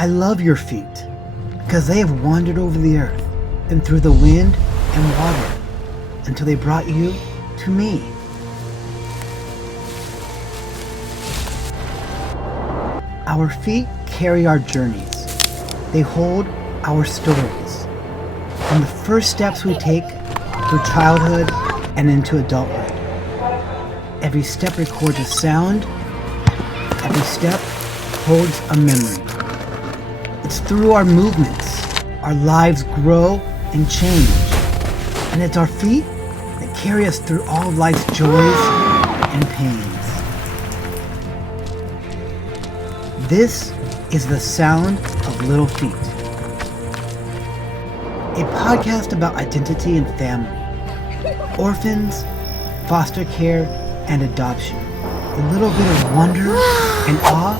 I love your feet because they have wandered over the earth and through the wind and water until they brought you to me. Our feet carry our journeys. They hold our stories. From the first steps we take through childhood and into adulthood. Every step records a sound. Every step holds a memory. It's through our movements our lives grow and change. And it's our feet that carry us through all of life's joys and pains. This is the Sound of Little Feet, a podcast about identity and family, orphans, foster care, and adoption. A little bit of wonder and awe,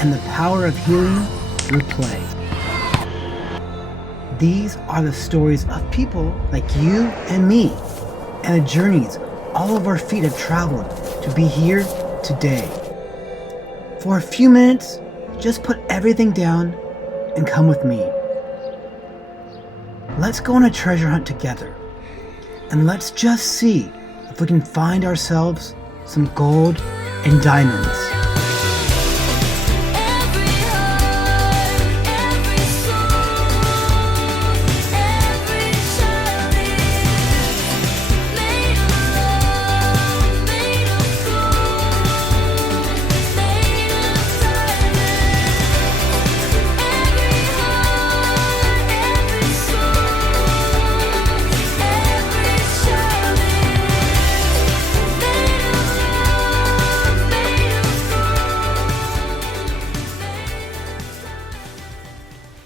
and the power of healing through play. These are the stories of people like you and me, and the journeys all of our feet have traveled to be here today. For a few minutes, just put everything down and come with me. Let's go on a treasure hunt together, and let's just see if we can find ourselves some gold and diamonds.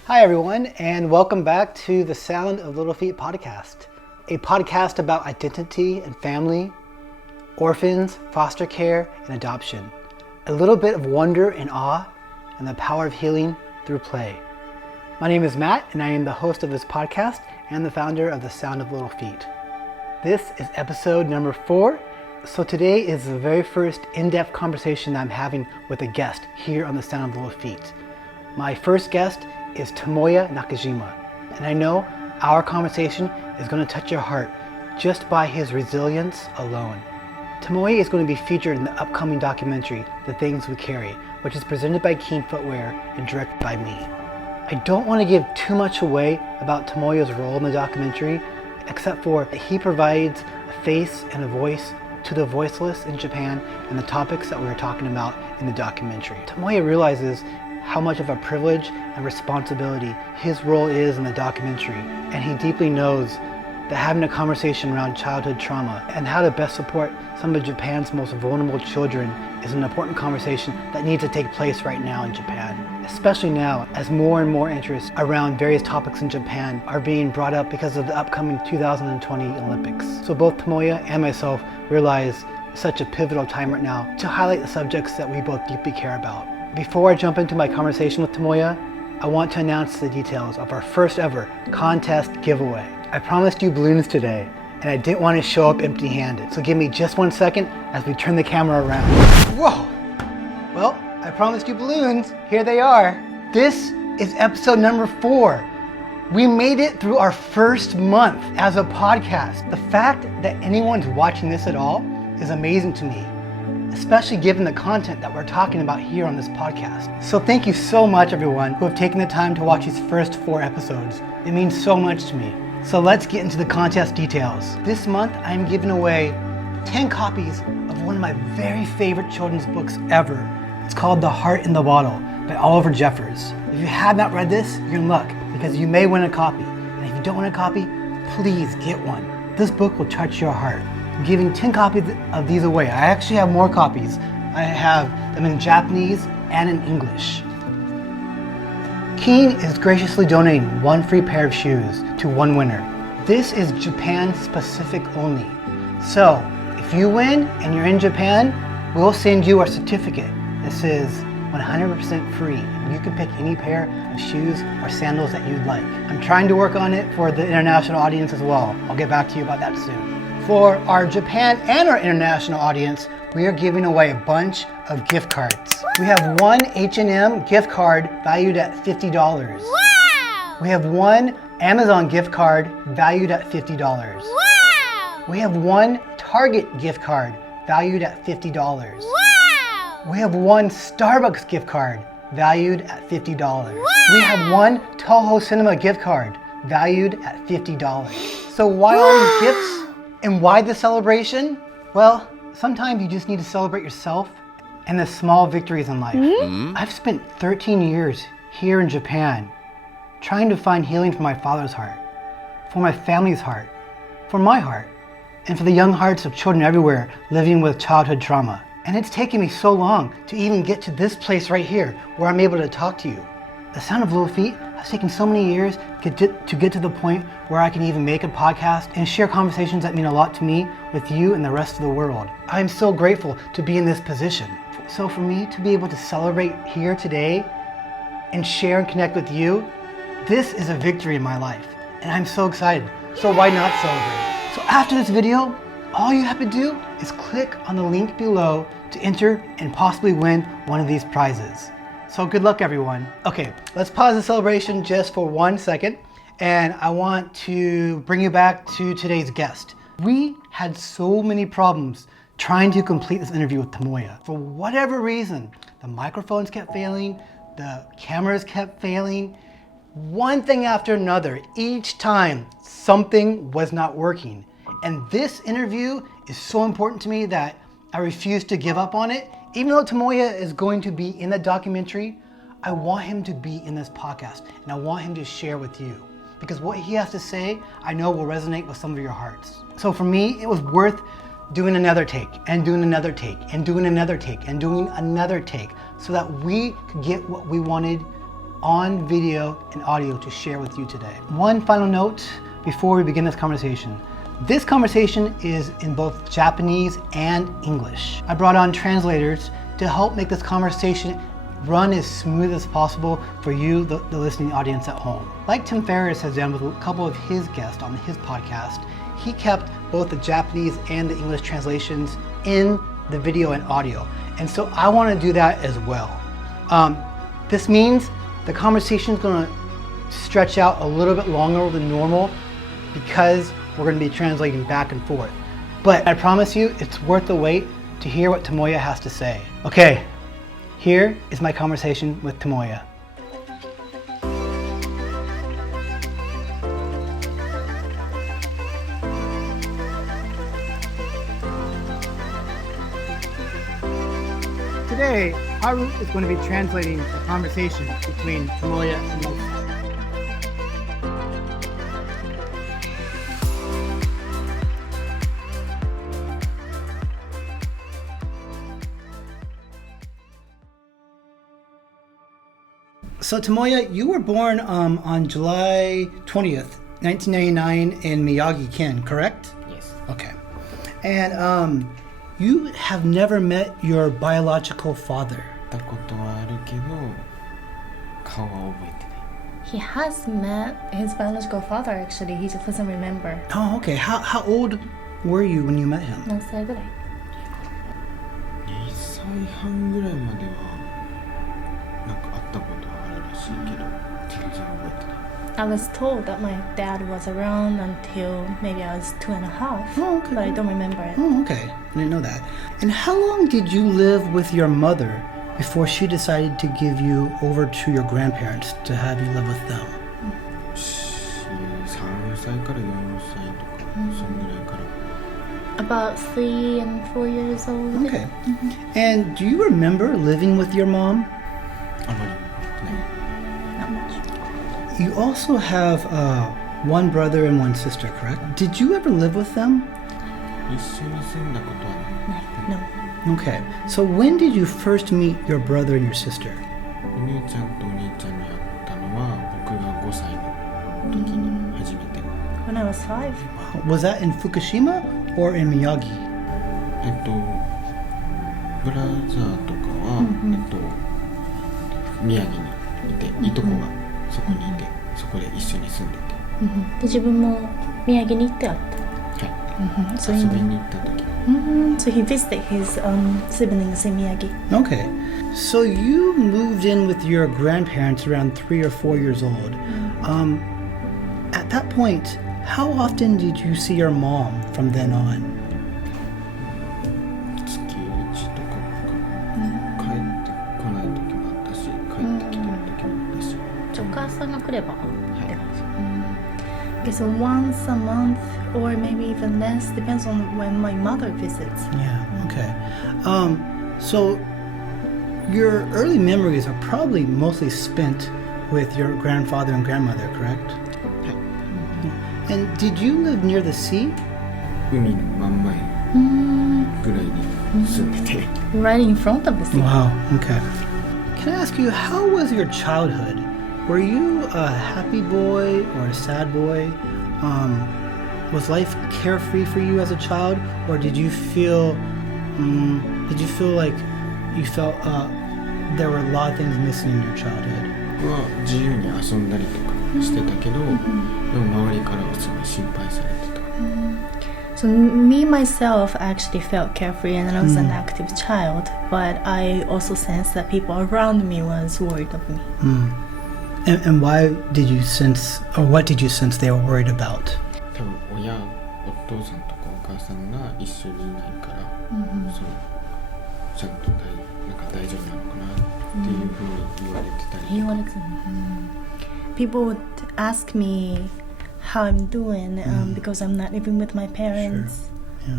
Hi everyone, and welcome back to the Sound of Little Feet podcast, a podcast about identity and family, orphans, foster care, and adoption. A little bit of wonder and awe, and the power of healing through play. My name is Matt, and I am the host of this podcast and the founder of the Sound of Little Feet. This is episode number 4. So today is the very first in-depth conversation that I'm having with a guest here on the Sound of Little Feet. My first guest is Tomoya Nakajima, and I know our conversation is going to touch your heart just by his resilience alone. Tomoya is going to be featured in the upcoming documentary, The Things We Carry, which is presented by Keen Footwear and directed by me. I don't want to give too much away about Tomoya's role in the documentary, except for that he provides a face and a voice to the voiceless in Japan and the topics that we were talking about in the documentary. Tomoya realizes how much of a privilege and responsibility his role is in the documentary, and he deeply knows that having a conversation around childhood trauma and how to best support some of Japan's most vulnerable children is an important conversation that needs to take place right now in Japan, especially now as more and more interest around various topics in Japan are being brought up because of the upcoming 2020 Olympics. So both Tomoya and myself realize such a pivotal time right now to highlight the subjects that we both deeply care about. Before I jump into my conversation with Tomoya, I want to announce the details of our first ever contest giveaway. I promised you balloons today, and I didn't want to show up empty-handed, so give me just 1 second as we turn the camera around. Whoa! Well, I promised you balloons. Here they are. This is episode number 4. We made it through our first month as a podcast. The fact that anyone's watching this at all is amazing to me, especially given the content that we're talking about here on this podcast. So thank you so much everyone who have taken the time to watch these first 4 episodes. It means so much to me. So let's get into the contest details. This month I'm giving away 10 copies of one of my very favorite children's books ever. It's called The Heart in the Bottle by Oliver Jeffers. If you have not read this, you're in luck because you may win a copy. And if you don't win a copy, please get one. This book will touch your heart. I'm giving 10 copies of these away. I actually have more copies. I have them in Japanese and in English. Keen is graciously donating 1 free pair of shoes to 1 winner. This is Japan specific only. So if you win and you're in Japan, we'll send you a certificate. This is 100% free. You can pick any pair of shoes or sandals that you'd like. I'm trying to work on it for the international audience as well. I'll get back to you about that soon. For our Japan and our international audience, we are giving away a bunch of gift cards. We have one H&M gift card valued at $50. Wow! We have one Amazon gift card valued at $50. Wow! We have one Target gift card valued at $50. Wow! We have one Starbucks gift card valued at $50. Wow! We have one Toho Cinema gift card valued at $50. So why all these gifts and why the celebration? Well, sometimes you just need to celebrate yourself and the small victories in life. I've spent 13 years here in Japan trying to find healing for my father's heart, for my family's heart, for my heart, and for the young hearts of children everywhere living with childhood trauma. And it's taken me so long to even get to this place right here where I'm able to talk to you. The Sound of Little Feet has taken so many years to get to the point where I can even make a podcast and share conversations that mean a lot to me with you and the rest of the world. I'm so grateful to be in this position. So for me to be able to celebrate here today and share and connect with you, this is a victory in my life. And I'm so excited. So why not celebrate? So after this video, all you have to do is click on the link below to enter and possibly win one of these prizes. So good luck, everyone. Okay, let's pause the celebration just for 1 second. And I want to bring you back to today's guest. We had so many problems trying to complete this interview with Tomoya. For whatever reason, the microphones kept failing, the cameras kept failing, one thing after another. Each time, something was not working. And this interview is so important to me that I refuse to give up on it. Even though Tomoya is going to be in the documentary, I want him to be in this podcast and I want him to share with you. Because what he has to say, I know will resonate with some of your hearts. So for me, it was worth doing another take and doing another take and doing another take and doing another take so that we could get what we wanted on video and audio to share with you today. One final note before we begin this conversation. This conversation is in both Japanese and English. I brought on translators to help make this conversation run as smooth as possible for you, the listening audience at home. Like Tim Ferriss has done with a couple of his guests on his podcast, he kept both the Japanese and the English translations in the video and audio. And so I want to do that as well. This means the conversation is going to stretch out a little bit longer than normal because we're going to be translating back and forth. But I promise you, it's worth the wait to hear what Tomoya has to say. Okay, here is my conversation with Tomoya. Today, Haru is going to be translating the conversation between Tomoya and myself. So Tomoya, you were born on July 20th, 1999 in Miyagi-Ken, correct? Yes. Okay. And you have never met your biological father. たことはあるけど顔は覚えてない。 He has met his biological father actually, he just doesn't remember. Oh, okay. How old were you when you met him? 何歳ぐらい? 2歳半ぐらいまではなんか会ったことはあるらしいけど全然覚えてない。 I was told that my dad was around until maybe I was 2.5, Oh, okay. but I don't remember it. Oh, okay. I didn't know that. And how long did you live with your mother before she decided to give you over to your grandparents to have you live with them? 3歳から4歳とかそんぐらいから。 About 3 and 4 years old. Okay. And do you remember living with your mom? あまりない。 Not much. You also have one brother and one sister, correct? Did you ever live with them? 一緒に住んだことはない。 No. Okay. So when did you first meet your brother and your sister? お兄ちゃんとお兄ちゃんに会ったのは僕が5歳の時に初めて。 When I was 5. Was that in Fukushima or in Miyagi? ブラザーとかは、宮城にいて、いとこがそこにいて、そこで一緒に住んでて。で自分も宮城に行ってあっはい。So 遊びに行った時。 So he visited his siblings in Miyagi. Okay. So you moved in with your grandparents around 3 or 4 years old. At that point, how often did you see your mom from then on? 月1とか帰ってこない時もあったし、帰ってきてる時もあったし。お母さんが来ればって感じ。Okay, so once a month or maybe even less, depends on when my mother visits. Yeah, okay. So your early memories are probably mostly spent with your grandfather and grandmother, correct? And did you live near the sea? 海の真ん前ぐらいに住んでて。Right in front of the sea. Wow, okay. Can I ask you, how was your childhood? Were you a happy boy or a sad boy? Was life carefree for you as a child, or did you feel like you felt there were a lot of things missing in your childhood? は自由に遊んだりとかしてたけど、でも周りからはすごい心配されてた。So me myself actually felt carefree and I was an active child, but I also sensed that people around me was worried of me. And why did you sense, or what did you sense they were worried about? 多分親、お父さんとかお母さんが一緒にいないから、そのちゃんとなんか大丈夫なのかなっていうふうに言われてたり。People would ask me how I'm doing because I'm not living with my parents. Sure.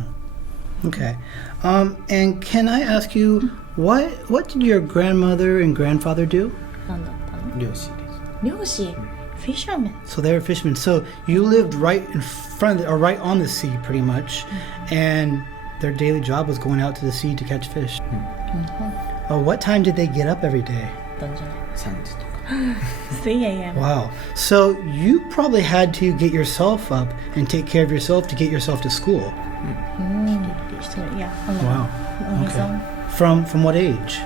Yeah. Okay. And can I ask you, what did your grandmother and grandfather do? 何だったの？漁師です。漁師 fishermen. So they were fishermen. So you lived right in front of or right on the sea pretty much, and their daily job was going out to the sea to catch fish. What time did they get up every day? 3時とか。3 a.m. Wow. So you probably had to get yourself up and take care of yourself to get yourself to school. Yeah. Wow. On his own. From what age?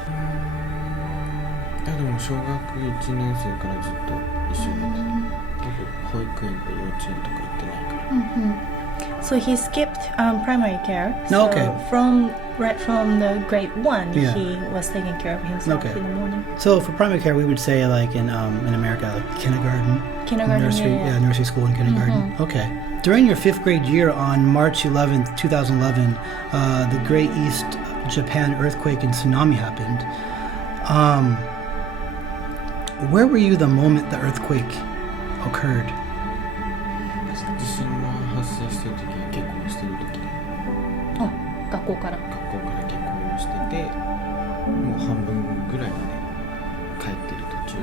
でも小学1年生からずっと一緒にいて、僕保育園と幼稚園とか行ってないから。So he skipped primary care. Oh, So okay. right from the grade 1, Yeah. he was taking care of himself Okay. in the morning. So for primary care, we would say like in America, like kindergarten, nursery, yeah. nursery school and kindergarten. Okay. During your 5th grade year on March 11th, 2011, the Great East Japan earthquake and tsunami happened. Where were you the moment the earthquake occurred? 地震が発生してる時は結婚してる時、学校から結婚してて、もう半分ぐらいまで帰ってる途中。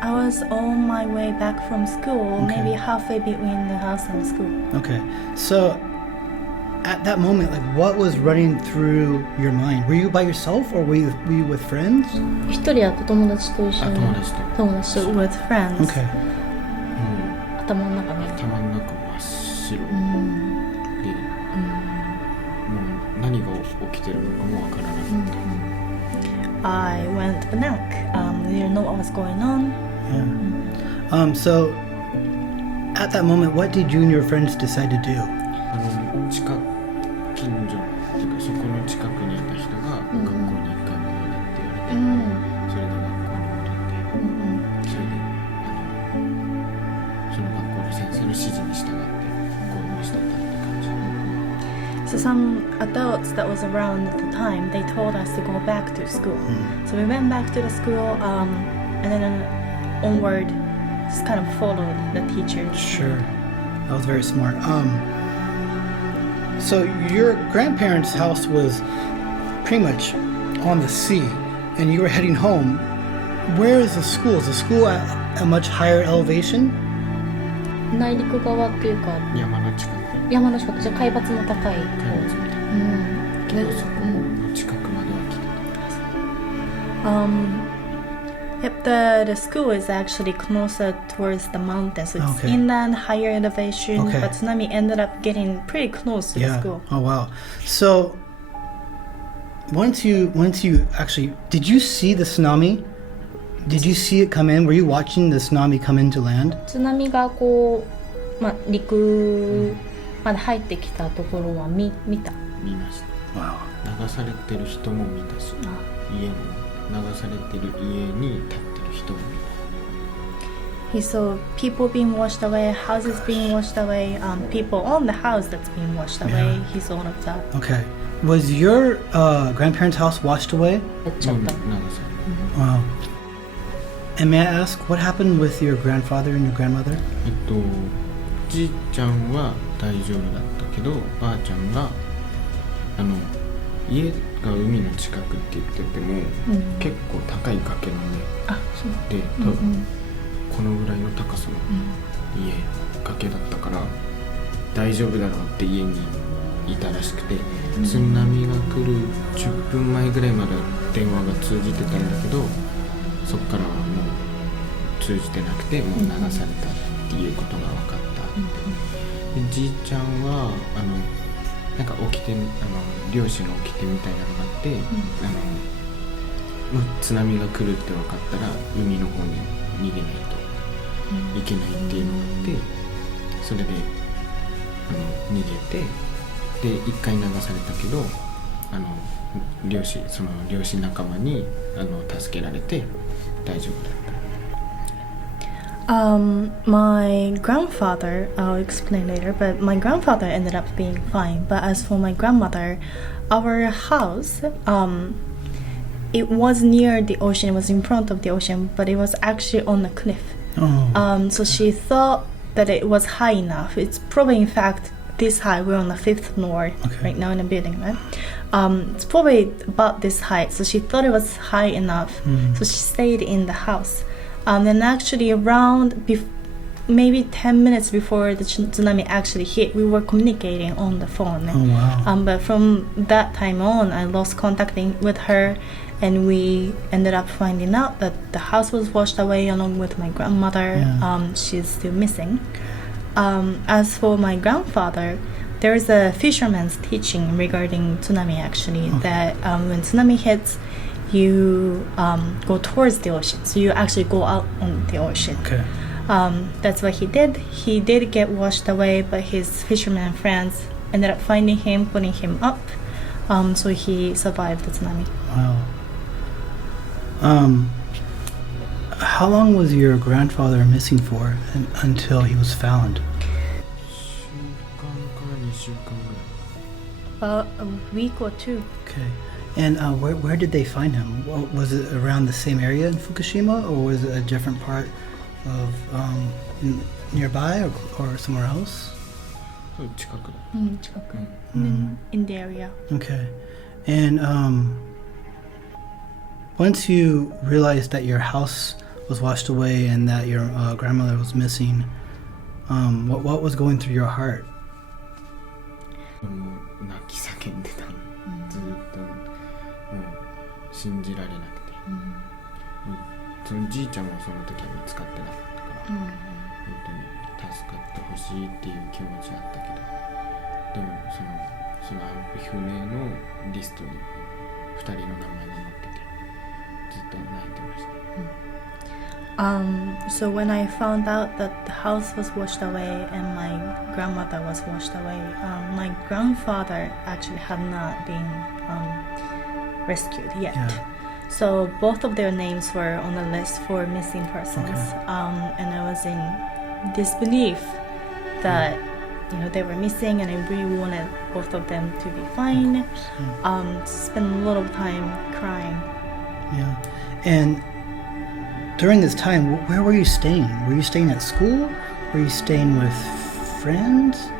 I was on my way back from school, Okay. maybe halfway between the house and school. Okay. So at that moment, like what was running through your mind? Were you by yourself or were you with friends? 一人やと友達と一緒に。友達と。友達と with friends. Okay. 頭の中に。頭の中真っ白で、もう何が起きてるのかもわからなかった。I went blank. Didn't know what was going on. Yeah. So at that moment, what did you and your friends decide to do? 近所っていうかそこの近くにいた人が学校に一回戻れって言われて、それで学校に戻って、それでその学校の先生の指示に従って行動してたって感じ。So some adults that was around at the time, they told us to go back to school. So we went back to the school, and then onward, just kind of followed the teachers. Sure. That was very smart. So your grandparents' house was pretty much on the sea, and you were heading home. Where is the school? Is the school at a much higher elevation? 内陸側っていうか山の近く。山の近くじゃ海抜の高い。海抜の高い。けどそこの近くまでは来てた。Yep, the school is actually closer towards the mountain, so it's Okay. inland, higher elevation, Okay. but tsunami ended up getting pretty close to the Yeah. school. Oh wow. So once you actually did you see the tsunami? Did you see it come in? Were you watching the tsunami come into land? 津波がこう、陸、まだ入ってきたところは見た。見ました。 Wow. 流されてる人も見たし、家も流されてる家に立ってる人も見た。 He saw people being washed away, houses being washed away, people on the house that's being washed away. Yeah. He saw all of that. Okay. Was your grandparents' house washed away? やっちゃった。流され Wow. And may I ask, what happened with your grandfather and your grandmother? じいちゃんは大丈夫だったけど、ばあちゃんが家が海の近くって言ってても、結構高い崖のあ、そう。上で、このぐらいの高さの家、崖だったから大丈夫だろうって家にいたらしくて、津波が来る10分前ぐらいまで電話が通じてたんだけど、そっからはもう通じてなくて、もう流されたっていうことが分かった。でじいちゃんはなんか起きて両親が起きてみたいなのがあって、もう津波が来るって分かったら海の方に逃げないといけないっていうのがあって、それで逃げて、で一回流されたけどその漁師仲間に助けられて大丈夫だった。My grandfather, I'll explain later, but my grandfather ended up being fine. But as for my grandmother, our house, it was near the ocean, it was in front of the ocean, but it was actually on a cliff. Oh. So she thought that it was high enough. It's probably, in fact, this high. We're on the 5th floor right now in the building, right? It's probably about this height. So she thought it was high enough. So she stayed in the house. Then actually around maybe 10 minutes before the tsunami actually hit, we were communicating on the phone. Oh, wow. But from that time on, I lost contact with her, and we ended up finding out that the house was washed away along with my grandmother. Yeah. She's still missing. As for my grandfather, there is a fisherman's teaching regarding tsunami actually, that when tsunami hits, you go towards the ocean, so you actually go out on the ocean. Okay. That's what he did. He did get washed away, but his fishermen friends ended up finding him, putting him up, so he survived the tsunami. Wow. How long was your grandfather missing for until he was found? 1週間から2週間ぐらい。 About a week or two. Okay. And where did they find him? Was it around the same area in Fukushima, or was it a different part of nearby or somewhere else? 近くだ。近く. In the area. Okay. And once you realized that your house was washed away and that your grandmother was missing, what was going through your heart? もう泣き叫んでた。ずっともう信じられなくて、そのじいちゃんもその時は見つかってなかったから、本当に助かってほしいっていう気持ちあったけど、でもその安否不明のリストに2人の名前が載ってて、ずっと泣いてました。So when I found out that the house was washed away and my grandmother was washed away, my grandfather actually had not been rescued yet. Yeah. So both of their names were on the list for missing persons. Okay. And I was in disbelief that they were missing, and I really wanted both of them to be fine. Spent a lot of time crying. Yeah. And during this time, where were you staying? Were you staying at school? Were you staying with friends?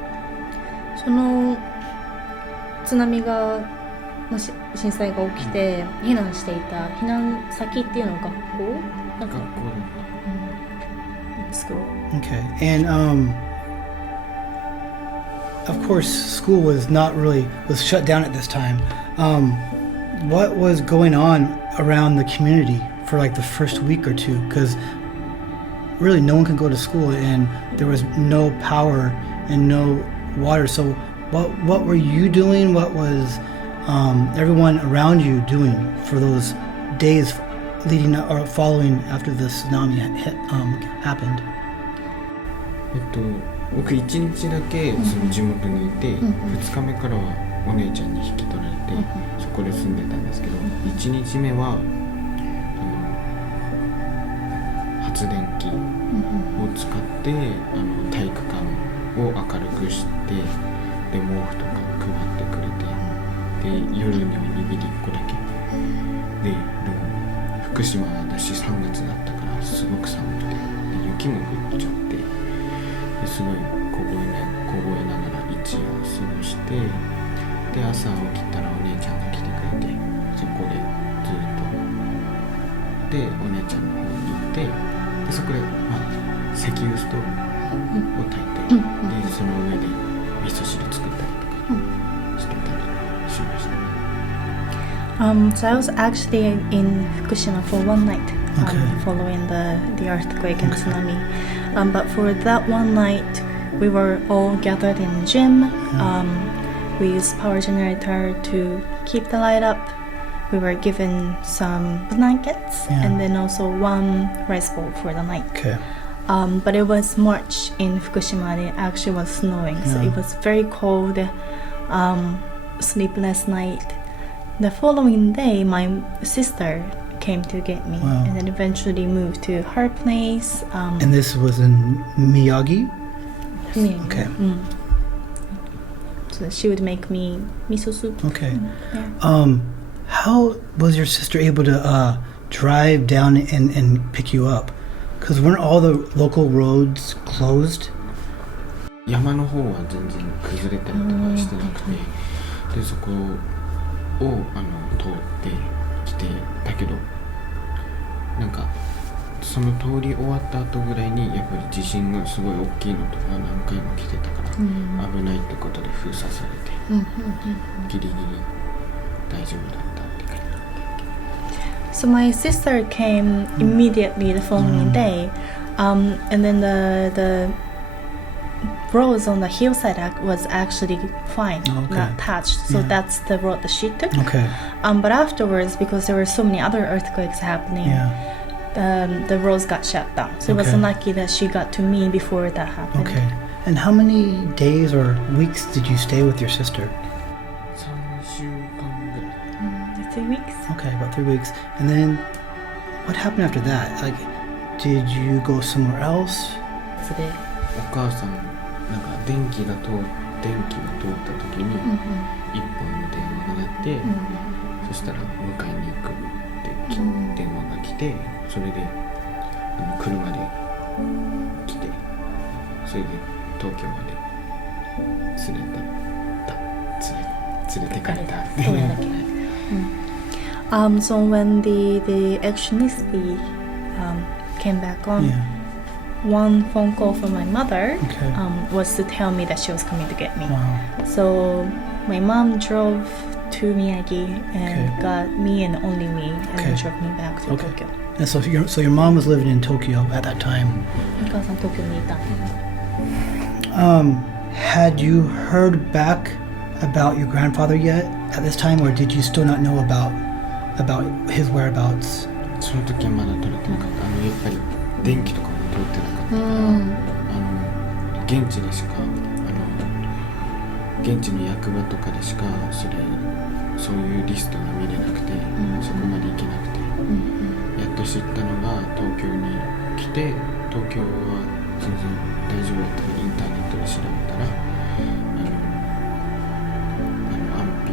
その津波が震災が起きて避難していた避難先っていうのは学校？学校だった。School. Okay. And of course, school was shut down at this time. What was going on around the community for like the first week or two? Because really no one could go to school and there was no power and no water. So what were you doing? What was everyone around you doing for those days leading or following after the tsunami happened? 僕1日だけその地元にいて、2日目からはお姉ちゃんに引き取られて、そこで住んでたんですけど、1日目は発電機を使って体育館を明るくして、で毛布とか配ってくれて、で夜におにぎり1個だけで、福島だし3月だったからすごく寒くて、で雪も降っちゃって、ですごい凍えながら一夜過ごして、で朝起きたらお姉ちゃんが来てくれて、そこでずっとでお姉ちゃんの方に行って、でそこで、石油ストーブを焚いて、でその上で味噌汁作ったりとかしてたりしましたね。So I was actually in Fukushima for one night, following the earthquake and tsunami. But for that one night, we were all gathered in the gym. We used power generator to keep the light up. We were given some blankets and then also one rice bowl for the night. But it was March in Fukushima and it actually was snowing. So it was very cold, sleepless night. The following day, my sister came to get me and then eventually moved to her place. And this was in Miyagi? Miyagi. Okay. So she would make me miso soup. Okay. How was your sister able to drive down and pick you up? Because weren't all the local roads closed? 山の方は全然崩れたりとかしてなくて、でそこを通ってきてだけど、なんかその通り終わった後ぐらいにやっぱり地震がすごい大きいのとか何回も来てたから、危ないってことで封鎖されて、ギリギリ大丈夫だったって感じ。So my sister came immediately the following day, and then the roads on the hillside was actually fine, not touched. So that's the road that she took. But afterwards, because there were so many other earthquakes happening, the roads got shut down. So it was unlucky that she got to me before that happened. And how many days or weeks did you stay with your sister? 3週間ぐらい。 3 weeks. Okay, about 3 weeks. And then what happened after that? Like, did you go somewhere else? お母さんなんか電気が通った時に一本の電話が鳴って、そしたら迎えに行くって電話が来て、それで車で来て、それで東京まで連れてかれた。So when the electricity came back on, one phone call from my mother was to tell me that she was coming to get me. So my mom drove to Miyagi and got me and only me and then drove me back to Tokyo. And so your mom was living in Tokyo at that time. Had you heard back about your grandfather yet at this time, or did you still not know about his whereabouts? その時はまだ取れてなかった。やっぱり電気とかも通ってなかったから、現地でしか現地の役場とかでしかそういうリストが見れなくて、そこまで行けなくて、やっと知ったのが東京に来て、東京は全然大丈夫だったらインターネットで調べたら安否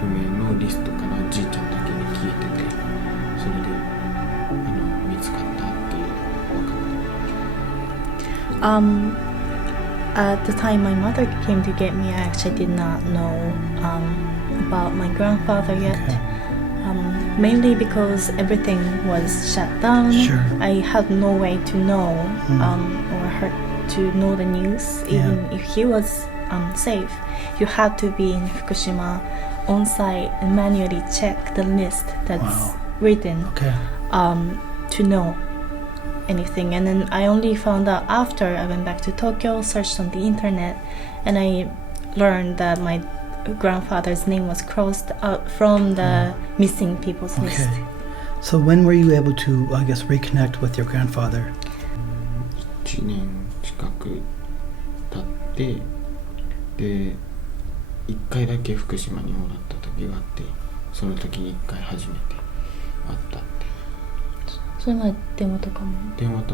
不明のリストからじいちゃんだけに消えてて、それで見つかったっていう分かった。At the time my mother came to get me, I actually did not know about my grandfather yet. Mainly because everything was shut down. I had no way to know or to know the news. Even if he was safe, you had to be in Fukushima on site and manually check the list that's written to know anything. And then I only found out after I went back to Tokyo, searched on the internet, and I learned that my grandfather's name was crossed out from the missing people's list. So when were you able to, I guess, reconnect with your grandfather? 1年近く経ってで1回だけ福島にもらった時があって、その時に1回初めて会ったって。それまで電話と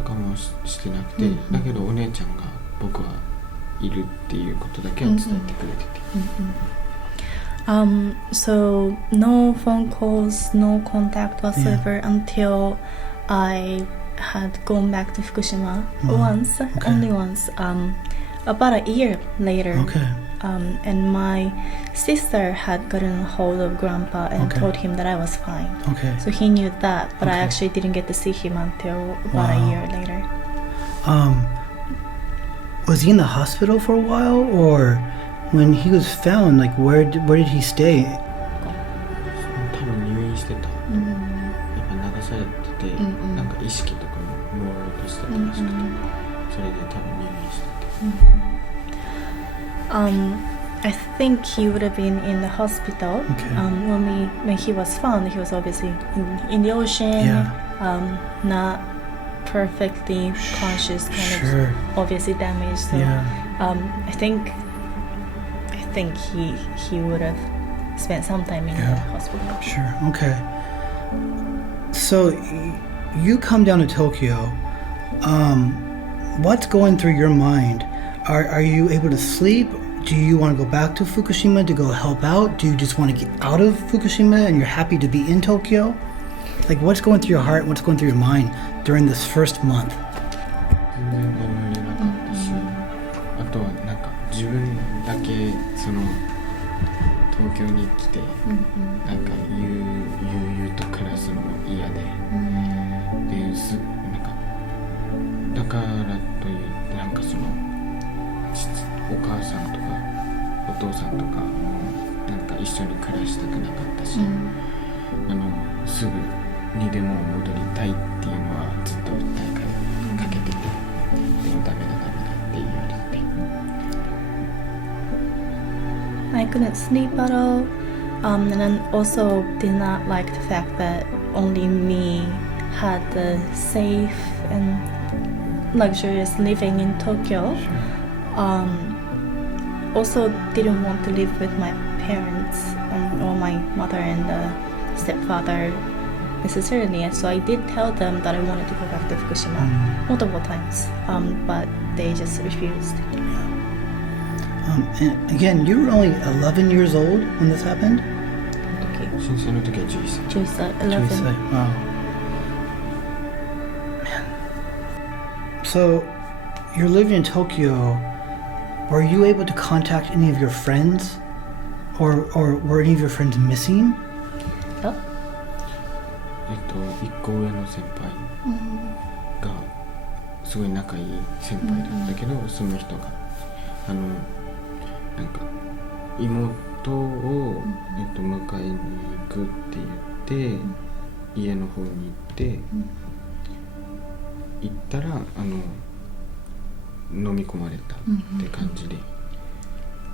かもしてなくて、だけどお姉ちゃんが僕はいるっていうことだけは伝えてくれてて、So no phone calls, no contact whatsoever until I had gone back to Fukushima once, only once, about a year later. And my sister had gotten a hold of Grandpa and told him that I was fine. So he knew that, but I actually didn't get to see him until about a year later. Was he in the hospital for a while, or when he was found, like where did he stay? 多分入院してた。やっぱ流されてて、なんか意識とかも朦朧としてたらしくて、それで多分入院してて。I think he would have been in the hospital. When he was found, he was obviously in the ocean, not perfectly conscious, kind of obviously damaged. So I think he would have spent some time in the hospital. Okay. So you come down to Tokyo. What's going through your mind? Are you able to sleep? Do you want to go back to Fukushima to go help out? Do you just want to get out of Fukushima and you're happy to be in Tokyo? Like, what's going through your heart? What's going through your mind during this first month? 全然眠れなかったし、あとはなんか自分だけその東京に来て、なんか悠々と暮らすのも嫌で、なんかだからといってなんかそのお母さんとかお父さんとかもなんか一緒に暮らしたくなかったし、すぐにでも戻りたいっていうのはずっと訴えかけてて、でもダメだって言われて。I couldn't sleep at all, and then also did not like the fact that only me had the safe and luxurious living in Tokyo. Also didn't want to live with my parents or my mother and stepfather necessarily, so I did tell them that I wanted to go back to Fukushima multiple times, but they just refused. And again, you were only 11 years old when this happened? 震災の時は11歳。11歳。Wow. Man. So, you're living in Tokyo. Were you able to contact any of your friends? Or were any of your friends missing? 一個上の先輩がすごい仲いい先輩だったけど、その人がなんか妹を、迎えに行くって言って、家の方に行って行ったら飲み込まれたって感じで、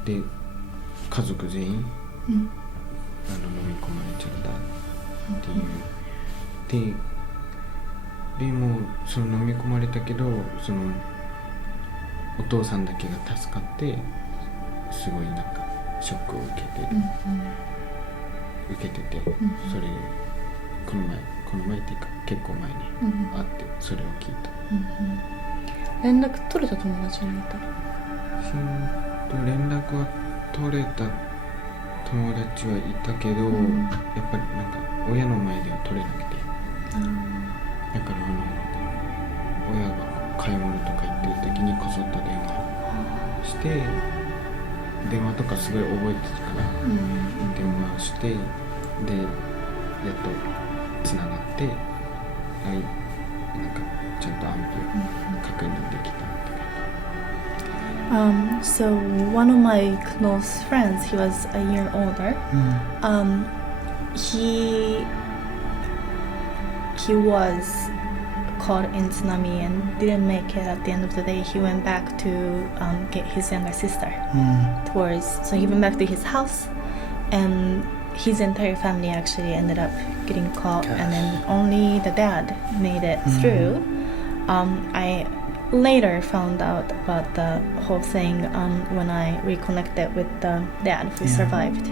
で家族全員飲み込まれちゃったっていう。でもその飲み込まれたけど、そのお父さんだけが助かって、すごいなんかショックを受けてて、それこの前っていうか結構前に会ってそれを聞いた。連絡取れた友達もいた？連絡は取れた友達はいたけど、やっぱりなんか親の前では取れなくて。だから親が買い物とか行ってる時にこそっと電話して、電話とかすごい覚えてたから、電話して、でやっとつながって、なんかちゃんと安否を確認できたって感じ。So one of my close friends, he was a year older. He was caught in tsunami and didn't make it at the end of the day. He went back to get his younger sister so he went back to his house, and his entire family actually ended up getting caught. And then only the dad made it through. I later found out about the whole thing when I reconnected with the dad who survived.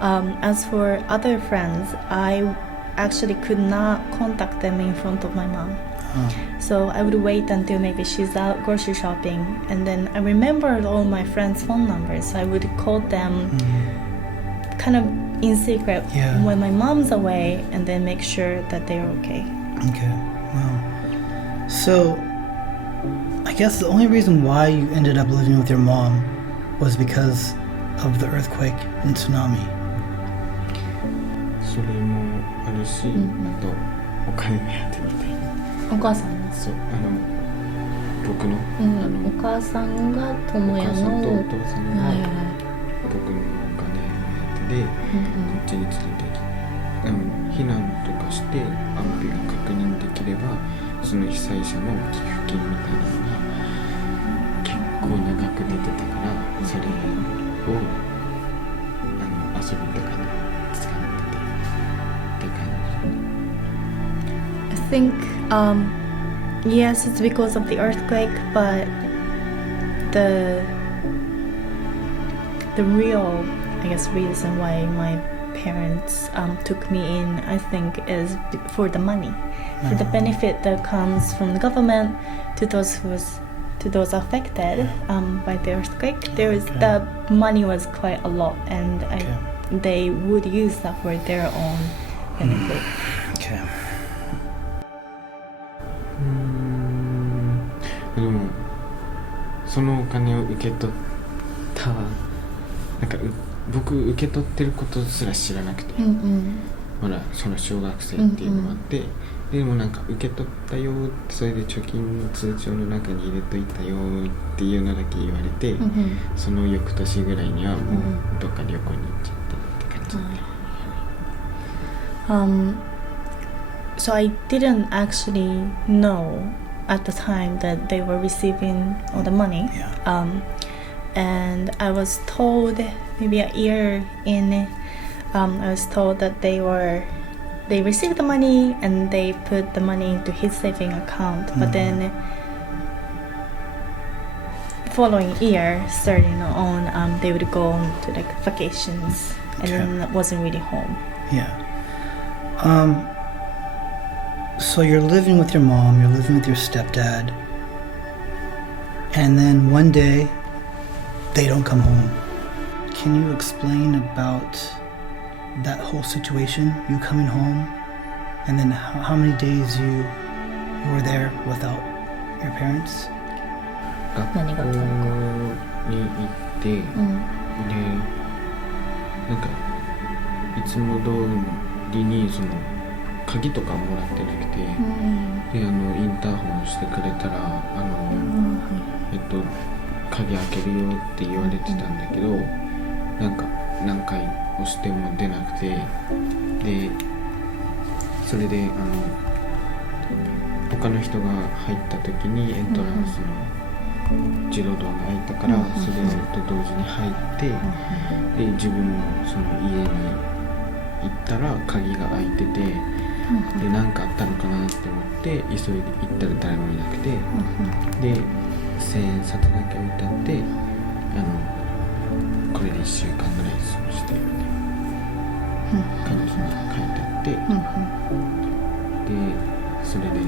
As for other friends, I actually could not contact them in front of my mom. So I would wait until maybe she's out grocery shopping, and then I remembered all my friends' phone numbers, so I would call them kind of in secret when my mom's away, and then make sure that they're okay. Okay, wow. So, I guess the only reason why you ended up living with your mom was because of the earthquake and tsunami. それもあるし、あとお金目当てみたいな。お母さんがそう、僕の、お母さんが智也のお母さんとお父さんがはいはい僕のお金目当てで、こっちに連れてきて、避難とかして安否が確認できれば、その被災者の寄付金みたいなのが結構長く出てたから、それを遊びとかに使っててって感じ。I think yes, it's because of the earthquake, but the real, I guess, reason why my parents took me in, I think, is for the money, for the benefit that comes from the government to those affected by the earthquake. The money was quite a lot, and they would use that for their own benefit. Okay. でもそのお金を受け取ったなんか僕受け取ってることすら知らなくて、ほらその小学生っていうのもあって、でもなんか受け取ったよってそれで貯金の通帳の中に入れといたよっていうのだけ言われて、その翌年ぐらいにはもうどっか旅行に行っちゃったって感じ。So I didn't actually know at the time that they were receiving all the money. And I was told maybe a year in, I was told that they received the money and they put the money into his saving account. But then following year, starting on, they would go on to like vacations and then wasn't really home. So you're living with your mom, you're living with your stepdad, and then one day they don't come home. Can you explain about that whole situation, you coming home, and then how many days you were there without your parents? 学校に行って、でなんかいつも通りにその鍵とかもらってなくて、でインターホンしてくれたら鍵開けるよって言われてたんだけど、なんか何回押しても出なくて、でそれで他の人が入った時にエントランスの自動ドアが開いたから、それと同時に入って、で自分もその家に行ったら鍵が開いてて、で何かあったのかなって思って急いで行ったら誰もいなくて、で1000円札だけ置いてあって、これで1週間ぐらい過ごしてみたいな感じに書いてあって、でそれで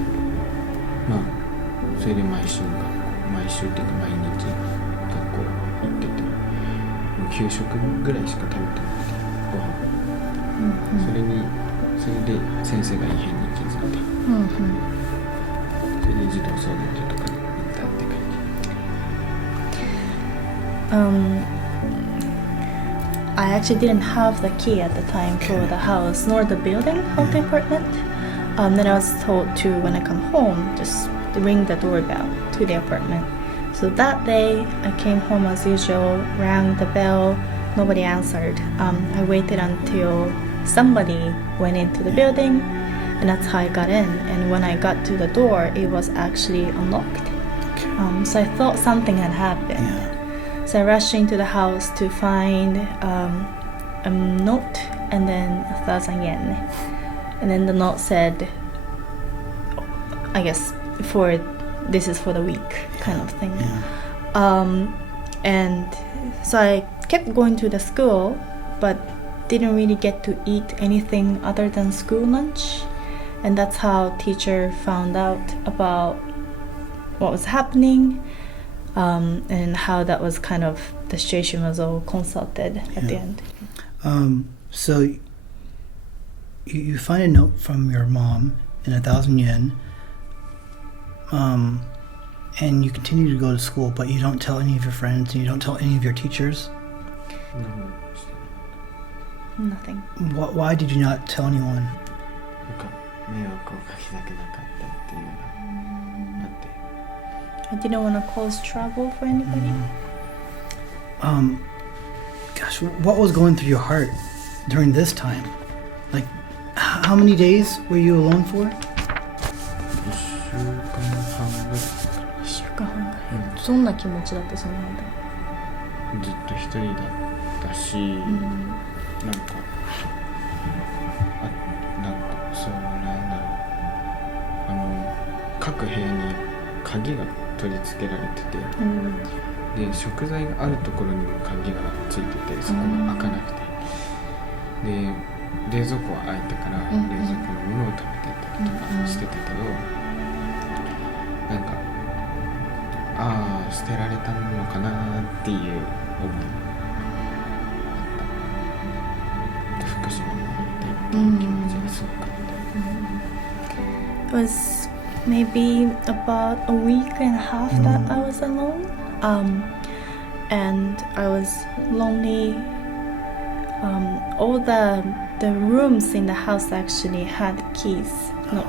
それで毎週っていうか毎日学校行ってて、もう給食ぐらいしか食べてなくてご飯、それで先生が異変に気づいて、それで児童相談所とかに行ったって感じ。I actually didn't have the key at the time for the house nor the building of the apartment. Then I was told to, when I come home, just ring the doorbell to the apartment. So that day I came home as usual, rang the bell, nobody answered. I waited until somebody went into the building, and that's how I got in. And when I got to the door, it was actually unlocked. So I thought something had happened. So I rushed into the house to find a note and then 1,000 yen. And then the note said, I guess, for this is for the week kind of thing. Yeah. And so I kept going to the school, but didn't really get to eat anything other than school lunch. And that's how teacher found out about what was happening, and how that was kind of, the situation was all consulted at the end. So you find a note from your mom in 1,000 yen, and you continue to go to school, but you don't tell any of your friends, and you don't tell any of your teachers? Nothing. Why did you not tell anyone? なんか迷惑をかけたくなかったっていうのがあって。 I didn't want to cause trouble for anybody. Gosh, what was going through your heart during this time? Like, how many days were you alone for? 1週間半ぐらいか1週間半ぐらい。どんな気持ちだったその間？な。ずっと一人だったし、なんかそうなんだろう、各部屋に鍵が取り付けられてて、で食材があるところにも鍵がついてて、そこが開かなくて、で冷蔵庫は開いたから、冷蔵庫のものを食べてたりとかしてたけど、なんかああ捨てられたのかなっていう思いがあった。福島に行ってっていう気持ちがすごくあって。It was maybe about a week and a half that I was alone, and I was lonely. All the rooms in the house actually had keys,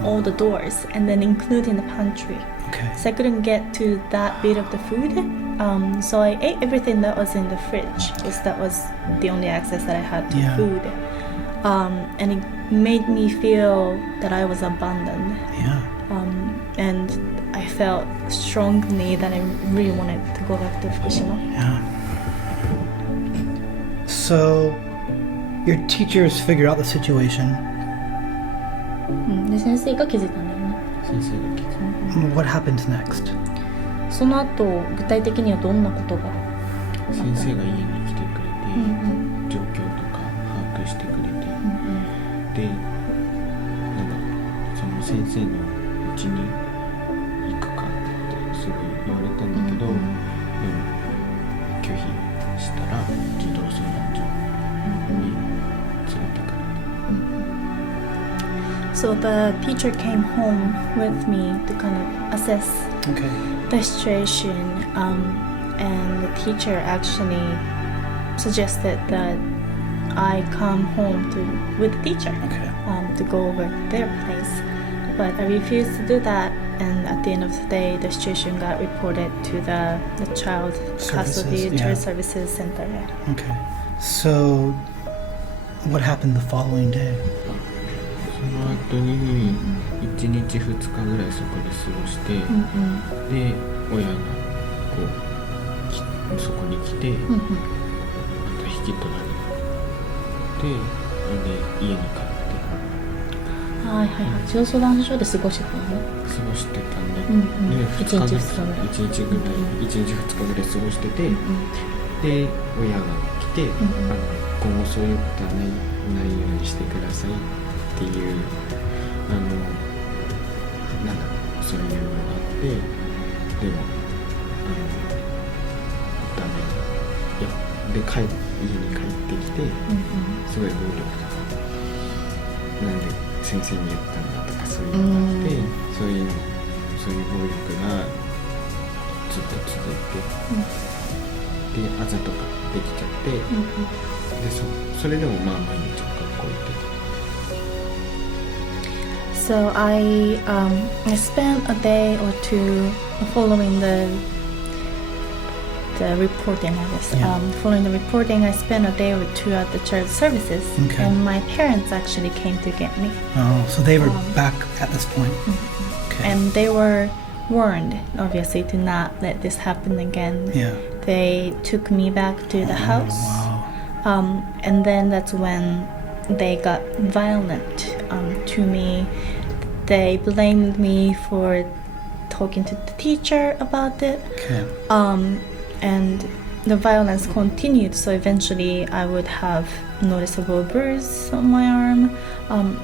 all the doors, and then including the pantry. Okay. So I couldn't get to that bit of the food. So I ate everything that was in the fridge, because that was the only access that I had to food. And it made me feel that I was abandoned. Yeah. And I felt strongly that I really wanted to go back to Fukushima. Yeah. So, your teachers figured out the situation. で先生が気づいたんだよね。先生が気づいた。 What happened next? その後具体的にはどんなことが？先生が家に来てくれて、状況とか把握してくれて、で、なんかその先生のうちに行くかってすぐ言われたんだけど、拒否したら児童相談所に連れてかれた。So the teacher came home with me to kind of assess the situation, and the teacher actually suggested that I come home with the teacher to go over their place. But I refused to do that, and at the end of the day, the situation got reported to the child custody child services center. Okay. So, what happened the following day? その後に1日2日ぐらいそこで過ごして、で親がこうそこに来て、また引き取られて、で家に帰って。はいはいはい。児童相談所で過ごしてたのね。過ごしてたんで、1日2日ぐらい1日2日ぐらい過ごしてて、で親が来て、今後そういったないようにしてくださいっていうなんだろう、そういうのがあって、でもダメで家に帰ってきて、すごい暴力とか、なんで先生に言ったんだとかそういうのがあって、そういう暴力がずっと続いて、であざとかできちゃって、でそれでもまあ毎日学校行ってた。So I spent a day or two following the reporting, I guess. Following the reporting, I spent a day or two at the child services, and my parents actually came to get me. Oh, so they were back at this point. Okay. And they were warned, obviously, to not let this happen again. Yeah. They took me back to the house. Wow. And then that's when they got violent to me. They blamed me for talking to the teacher about it. Okay. And the violence continued, so eventually I would have noticeable bruise on my arm,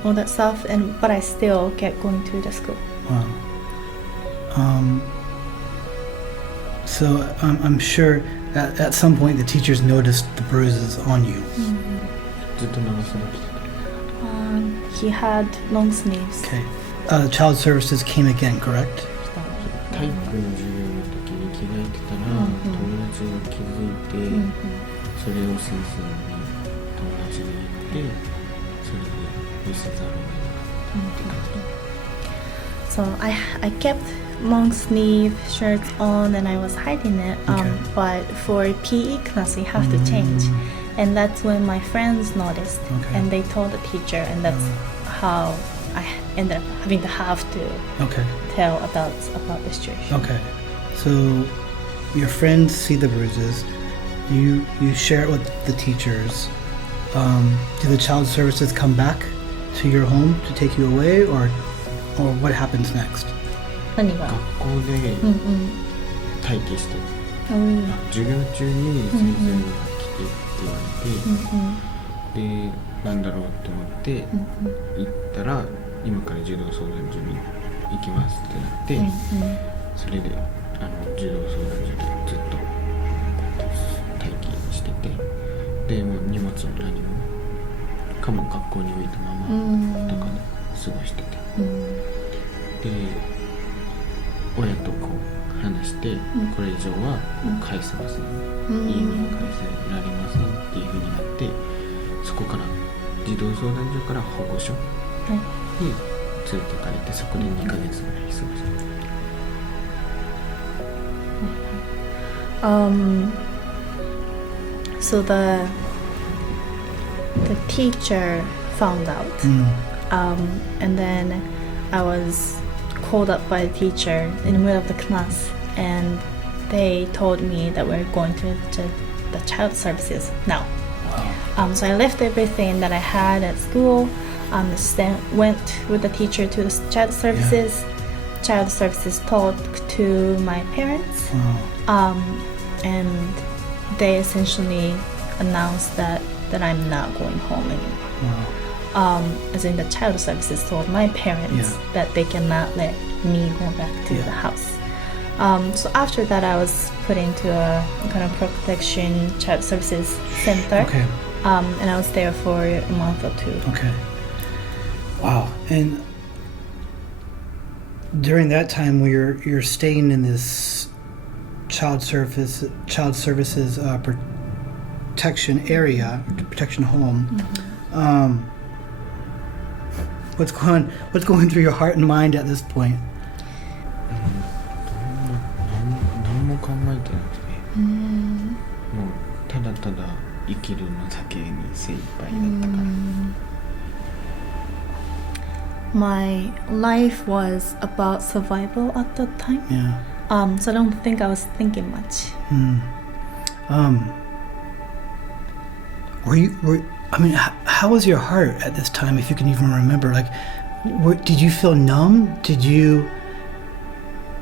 all that stuff, but I still kept going to the school. Wow. So I'm sure at some point the teachers noticed the bruises on you. ずっと長袖着てた。 He had long sleeves. Okay. Child services came again, correct? 体育の授業の時に着替えてたら、友達が気づいて、それを先生に友達に言って、それで見せざるを得なかったって感じ。 So I kept long sleeve shirts on and I was hiding it, but for PE class we have to change, and that's when my friends noticed, and they told the teacher, and that's how I ended up having to tell adults about the situation. Okay. So your friends see the bruises, you share it with the teachers. Do the child services come back to your home to take you away, or what happens next? 何が？学校で待機してる。授業中に先生が来てって言われて、で、なんだろうって思って行ったら、今から児童相談所に行きますってなって、それで児童相談所でずっと待機してて、でもう荷物も何もかも学校に置いたままとかで過ごしてて、で親とこう話して、これ以上は返せません、家には返せられませんっていう風になって、そこから児童相談所から保護所に連れてかれて、そこで2ヶ月ぐらい過ごしてた。So the teacher found out, and then I was called up by the teacher in the middle of the class, and they told me that we're going to the child services now. So I left everything that I had at school, went with the teacher to the child services. Child services talked to my parents, and they essentially announced that I'm not going home anymore. As in the child services told my parents that they cannot let me go back to the house. So after that, I was put into a kind of protection child services center, and I was there for a month or two. Okay. Wow. And during that time, where you're staying in this child services protection area, protection home. What's going through your heart and mind at this point? 何も考えてなくて、もうただただ生きるのだけに精一杯だったから。My life was about survival at that time. So I don't think I was thinking much. How was your heart at this time, if you can even remember? Like, did you feel numb?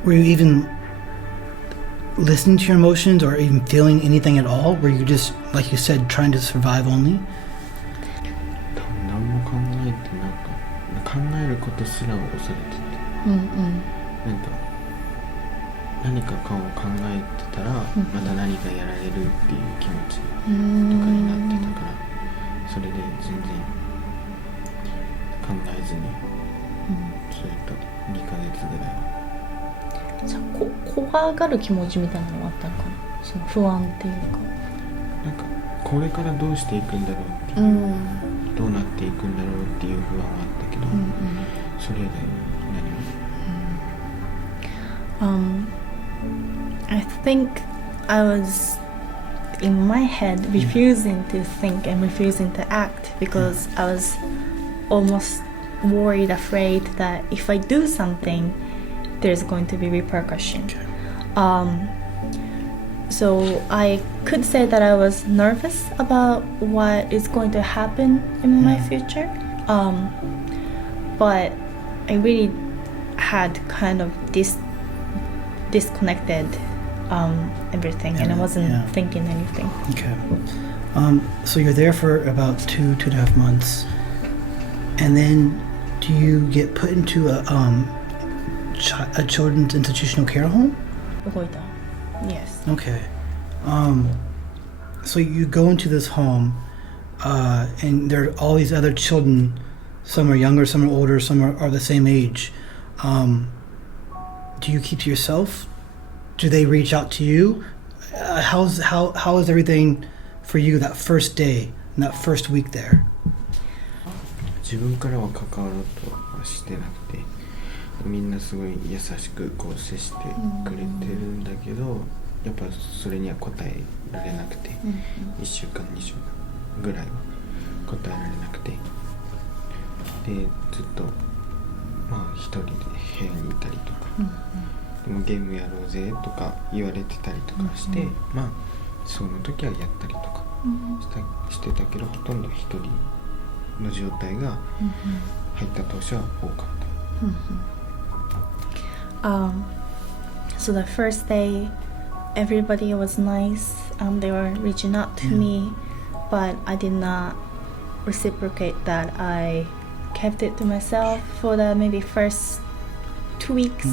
Were you even listening to your emotions or even feeling anything at all? Were you just, like you said, trying to survive only? 何も考えて考えることすらを恐れてて、何かを考えてたら、また何かやられるっていう気持ちとかになってたから、それで全然考えずに、それと2ヶ月ぐらいは。じゃあ怖がる気持ちみたいなのがあったのかな、その不安っていうか。これからどうしていくんだろうっていう、どうなっていくんだろうっていう不安はあったけど、それ以外何も。I think I was in my head refusing to think and refusing to act because I was almost worried, afraid that if I do something, there's going to be repercussion. So I could say that I was nervous about what is going to happen in my future, but I really had kind of this disconnected everything, and I wasn't thinking anything. Okay. So you're there for about 2.5 months, and then do you get put into a children's institutional care home? Yes. Okay. So you go into this home, and there are all these other children. Some are younger, some are older, some are the same age. Do you keep to yourself? Do they reach out to you? How is everything for you that first day and that first week there? 自分からは関わろうとはしてなくて、みんなすごい優しくこう接してくれてるんだけど、やっぱそれには答えられなくて、1週間2週間ぐらいは答えられなくて、でずっとまあ一人で部屋にいたりとか、でもゲームやろうぜとか言われてたりとかして、まあその時はやったりとかしてたけど、ほとんど一人の状態が入った当初は多かった。So the first day, everybody was nice. They were reaching out to me, but I did not reciprocate that. I kept it to myself for the maybe first 2 weeks.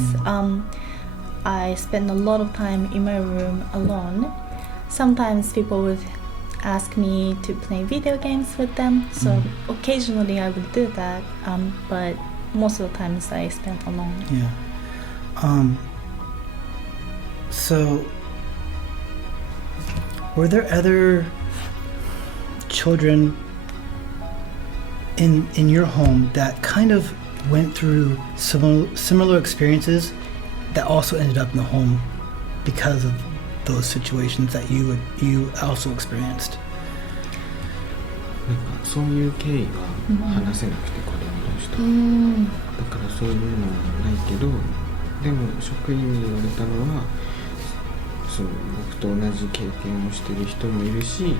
I spent a lot of time in my room alone. Sometimes people would ask me to play video games with them, so occasionally I would do that, but most of the times I spent alone. Yeah. So were there other children in your home that kind of went through similar experiences that also ended up in the home because of those situations that you also experienced? なんかそういう経緯は話せなくて、子供同士と、だからそういうのはないけど、でも職員に言われたのは、そう僕と同じ経験をしてる人もいるし、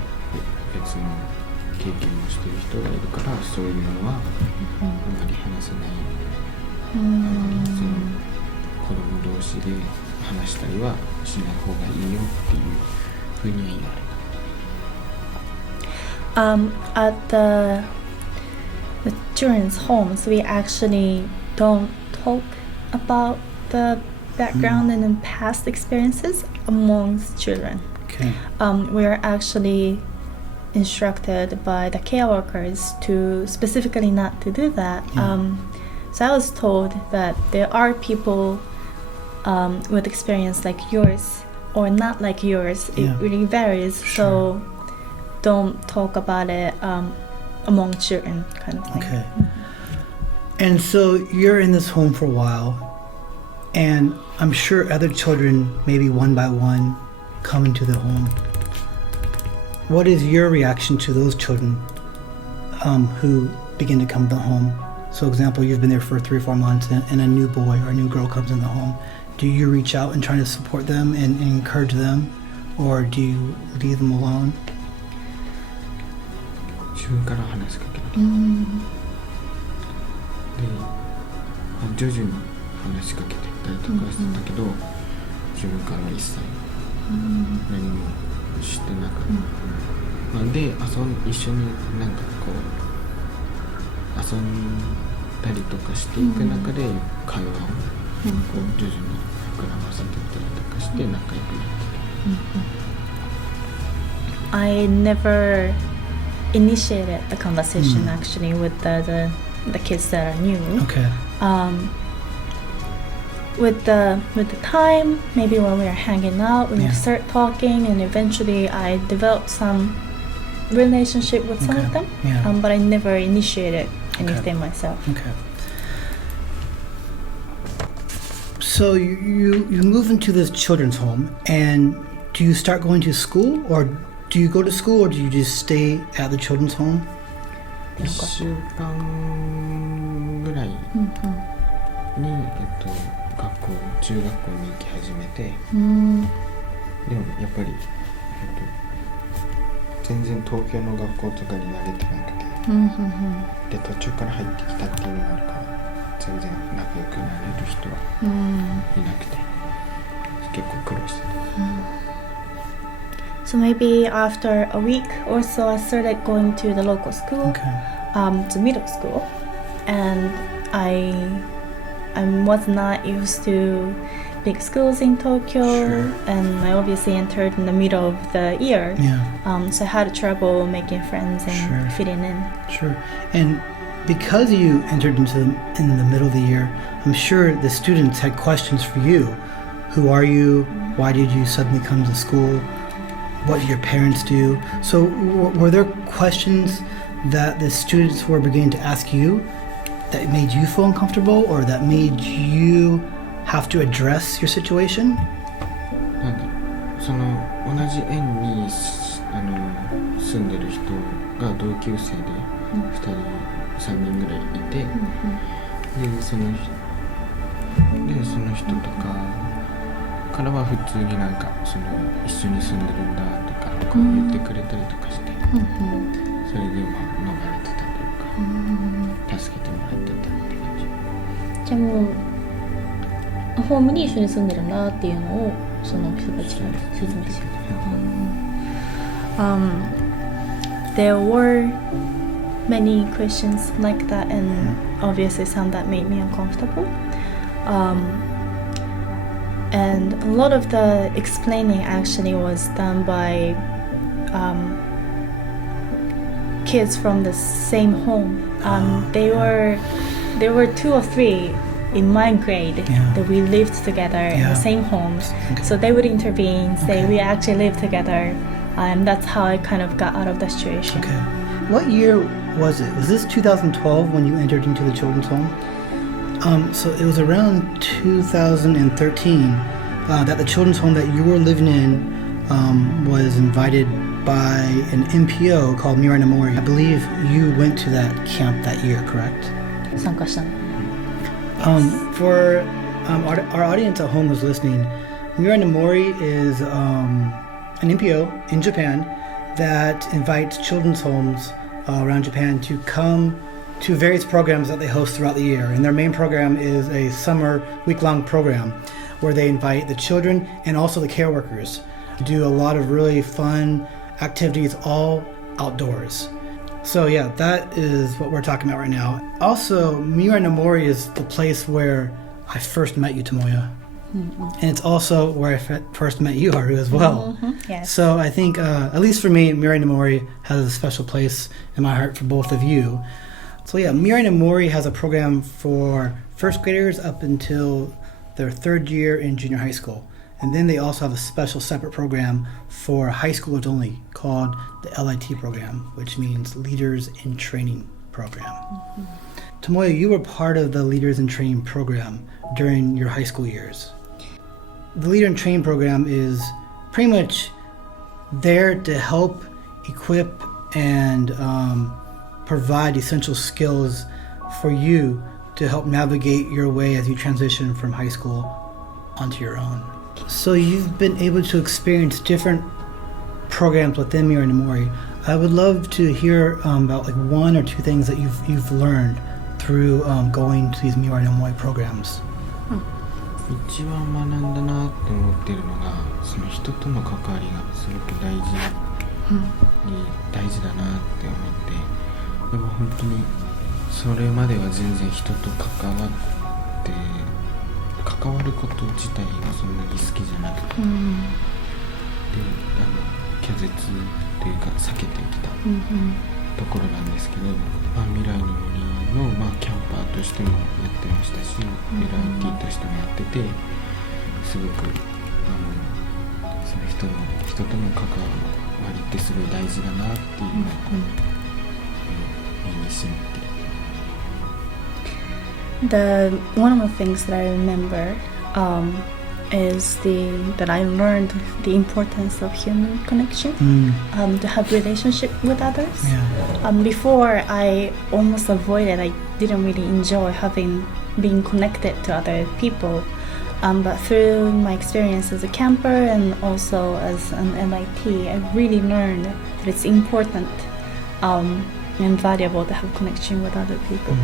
別の経験をしてる人がいるから、そういうのはあまり話せない。その子供同士で話したりはしない方がいいよっていうふうには言われた。At the children's homes, we actually don't talk about the background and then past experiences amongst children. Okay. We are actually instructed by the care workers to specifically not to do that. So I was told that there are people with experience like yours or not like yours. It really varies. Sure. So don't talk about it among children, kind of thing. Okay. And so you're in this home for a while, and I'm sure other children, maybe one by one, come into the home. What is your reaction to those children who begin to come to the home? So, example, you've been there for 3 or 4 months, and a new boy or a new girl comes in the home. Do you reach out and try to support them and encourage them, or do you leave them alone? 自分から話しかける。で、徐々に話しかけていったりとかしてたけど、自分からは一切何もしてなかった。で、一緒になんかこう遊んだりとかしていく中で会話をこう徐々に膨らませていったりとかして仲良くなって。I never initiated the conversation actually with the kids that are new. Okay. With the time, maybe when we are hanging out, we start talking, and eventually I developed some relationship with some of them. But I never initiated anything myself. Okay. So you move into this children's home, and do you start going to school, or do you go to school, or do you just stay at the children's home? 1週間ぐらいに、中学校に行き始めて、でもやっぱり、全然東京の学校とかに慣れてなくて、で途中から入ってきたっていうのがあるから、全然仲良くなれる人はいなくて、結構苦労してた。So maybe after a week or so, I started going to the local school, to middle school, and I was not used to big schools in Tokyo, and I obviously entered in the middle of the year. So I had trouble making friends and fitting in. Sure. And because you entered in the middle of the year, I'm sure the students had questions for you. Who are you? Why did you suddenly come to school? What did your parents do? So were there questions that the students were beginning to ask you that made you feel uncomfortable, or that made you have to address your situation? なんだろう、その同じ園に住んでる人が同級生で2人3人ぐらいいて、でその人とかからは普通になんかその一緒に住んでるんだとかこう言ってくれたりとかして、それでまあ逃れてたというか、助けてもらってたって感じ。じゃあもうホームに一緒に住んでるんだっていうのをその人たちが説明してる。There were many questions like that, and obviously some that made me uncomfortable. And a lot of the explaining actually was done by kids from the same home. There were 2 or 3 in my grade that we lived together in the same homes. So they would intervene, say we actually live together, and that's how I kind of got out of the situation. What year was it? Was this 2012 when you entered into the children's home? So it was around 2013 that the children's home that you were living in was invited by an NPO called Mirai no Mori. I believe you went to that camp that year, correct? 参加したの。For our audience at home who's listening, Mirai no Mori is an NPO in Japan that invites children's homes around Japan to come to various programs that they host throughout the year. And their main program is a summer week-long program where they invite the children and also the care workers to do a lot of really fun activities all outdoors. So yeah, that is what we're talking about right now. Also, Mirai no Mori is the place where I first met you, Tomoya. And it's also where I first met you, Haru, as well. Yes. So I think, at least for me, Mirai no Mori has a special place in my heart for both of you. So yeah, Mirai no Mori has a program for first graders up until their 3rd year in junior high school. And then they also have a special separate program for high schoolers only called the LIT program, which means Leaders in Training program. Tomoya, you were part of the Leaders in Training program during your high school years. The Leader in Training program is pretty much there to help equip and provide essential skills for you to help navigate your way as you transition from high school onto your own. So you've been able to experience different programs within Mirai no Mori. I would love to hear about like 1 or 2 things that you've learned through going to these Mirai no Mori programs. 一番学んだなって思ってるのがその人との関わりがすごく大事だなって思って、でも本当にそれまでは全然人と関わること自体がそんなに好きじゃなくて、で拒絶というか避けてきたところなんですけど、未来の森の、キャンパーとしてもやってましたし、LIT としてもやってて、すごくその人との関わりってすごい大事だなっていうのを身に染みて。One of the things that I remember is that I learned the importance of human connection, to have relationship with others. Before, I almost avoided. I didn't really enjoy being connected to other people. But through my experience as a camper and also as an LIT, I really learned that it's important and valuable to have connection with other people.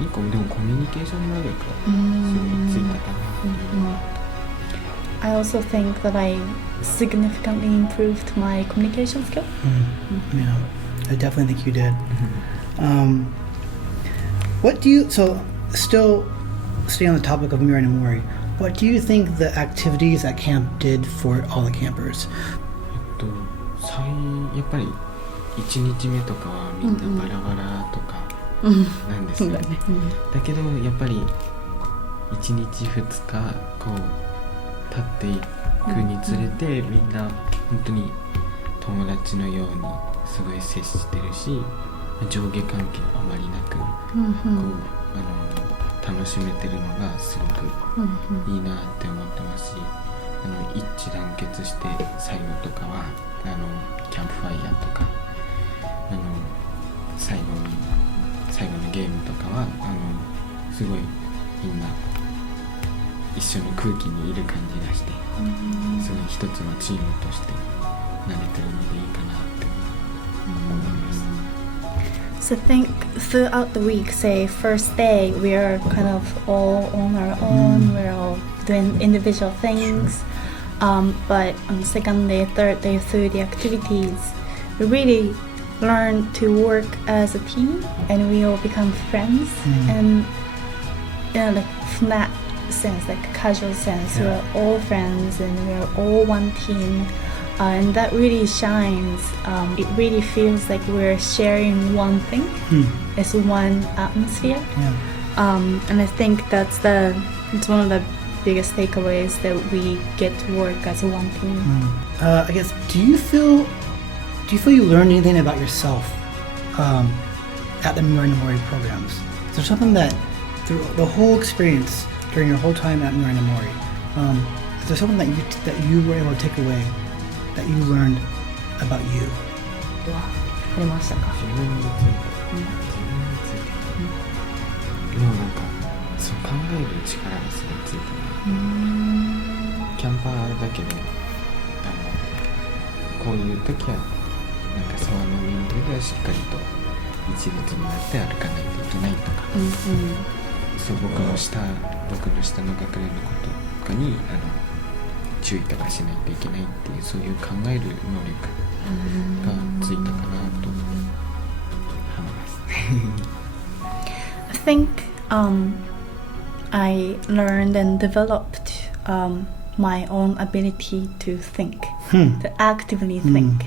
一個でもコミュニケーション能力がすごいついたかなっていう。I also think that I significantly improved my communication skill. Yeah, I definitely think you did. What do you, so still stay on the topic of Mirai no Mori, what do you think the activities at camp did for all the campers? やっぱり1日目とかはみんなバラバラとかなんですよね。だけどやっぱり1日2日こう経っていくにつれてみんな本当に友達のようにすごい接してるし、上下関係あまりなくこう楽しめてるのがすごくいいなって思ってますし、一致団結して最後とかはキャンプファイヤーとか最後のゲームとかはすごいみんな一緒の空気にいる感じがして、すごい一つのチームとして慣れてるのでいいかなって思います。So I think throughout the week, say first day, we are kind of all on our own, we're all doing individual things. But on the second day, third day, through the activities, we really learn to work as a team, and we all become friends. And like from that sense, like casual sense, we're all friends and we're all one team. And that really shines. It really feels like we're sharing one thing. It's one atmosphere. And I think it's one of the biggest takeaways that we get to work as one team. I guess, do you feel you learned anything about yourself at the Mirai no Mori programs? Is there something that through the whole experience during your whole time at Mirai no Mori, is there something that you were able to take away that you learned about you? ありましたか？自分についてでもなんかそう考える力がすごいついたな。キャンパーだけどこういう時はなんか沢の上ではしっかりと一列になって歩かないといけないとか、そう僕の下の学年のこととかに注意とかしないといけないっていうそういう考える能力がついたかなと思います。I think I learned and developed my own ability to think, to actively think.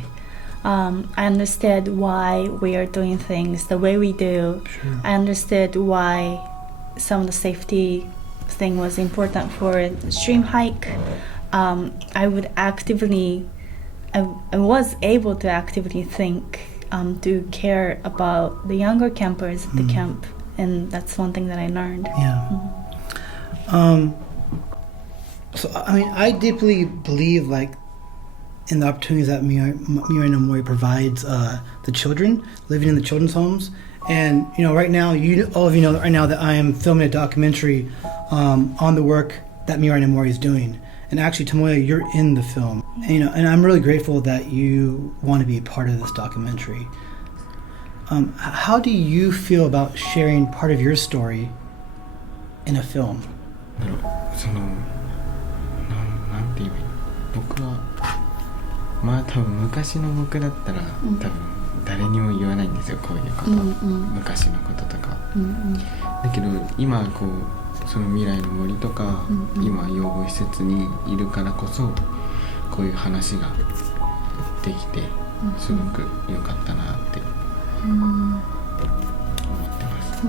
I understood why we are doing things the way we do. Sure. I understood why some of the safety thing was important for a stream hike. I was able to actively think, to care about the younger campers at the camp, and that's one thing that I learned. So I mean, I deeply believe like in the opportunities that Mirai no Mori provides the children living in the children's homes. And right now, all of you know right now that I am filming a documentary on the work that Mirai no Mori is doing. And actually, Tomoya, you're in the film, and I'm really grateful that you want to be a part of this documentary. How do you feel about sharing part of your story in a film? なんて言えばいいの？僕はまあ多分昔の僕だったら多分誰にも言わないんですよ、こういうこと、昔のこととか、だけど今こうその未来の森とか、今養護施設にいるからこそこういう話ができてすごく良かったなって思ってます。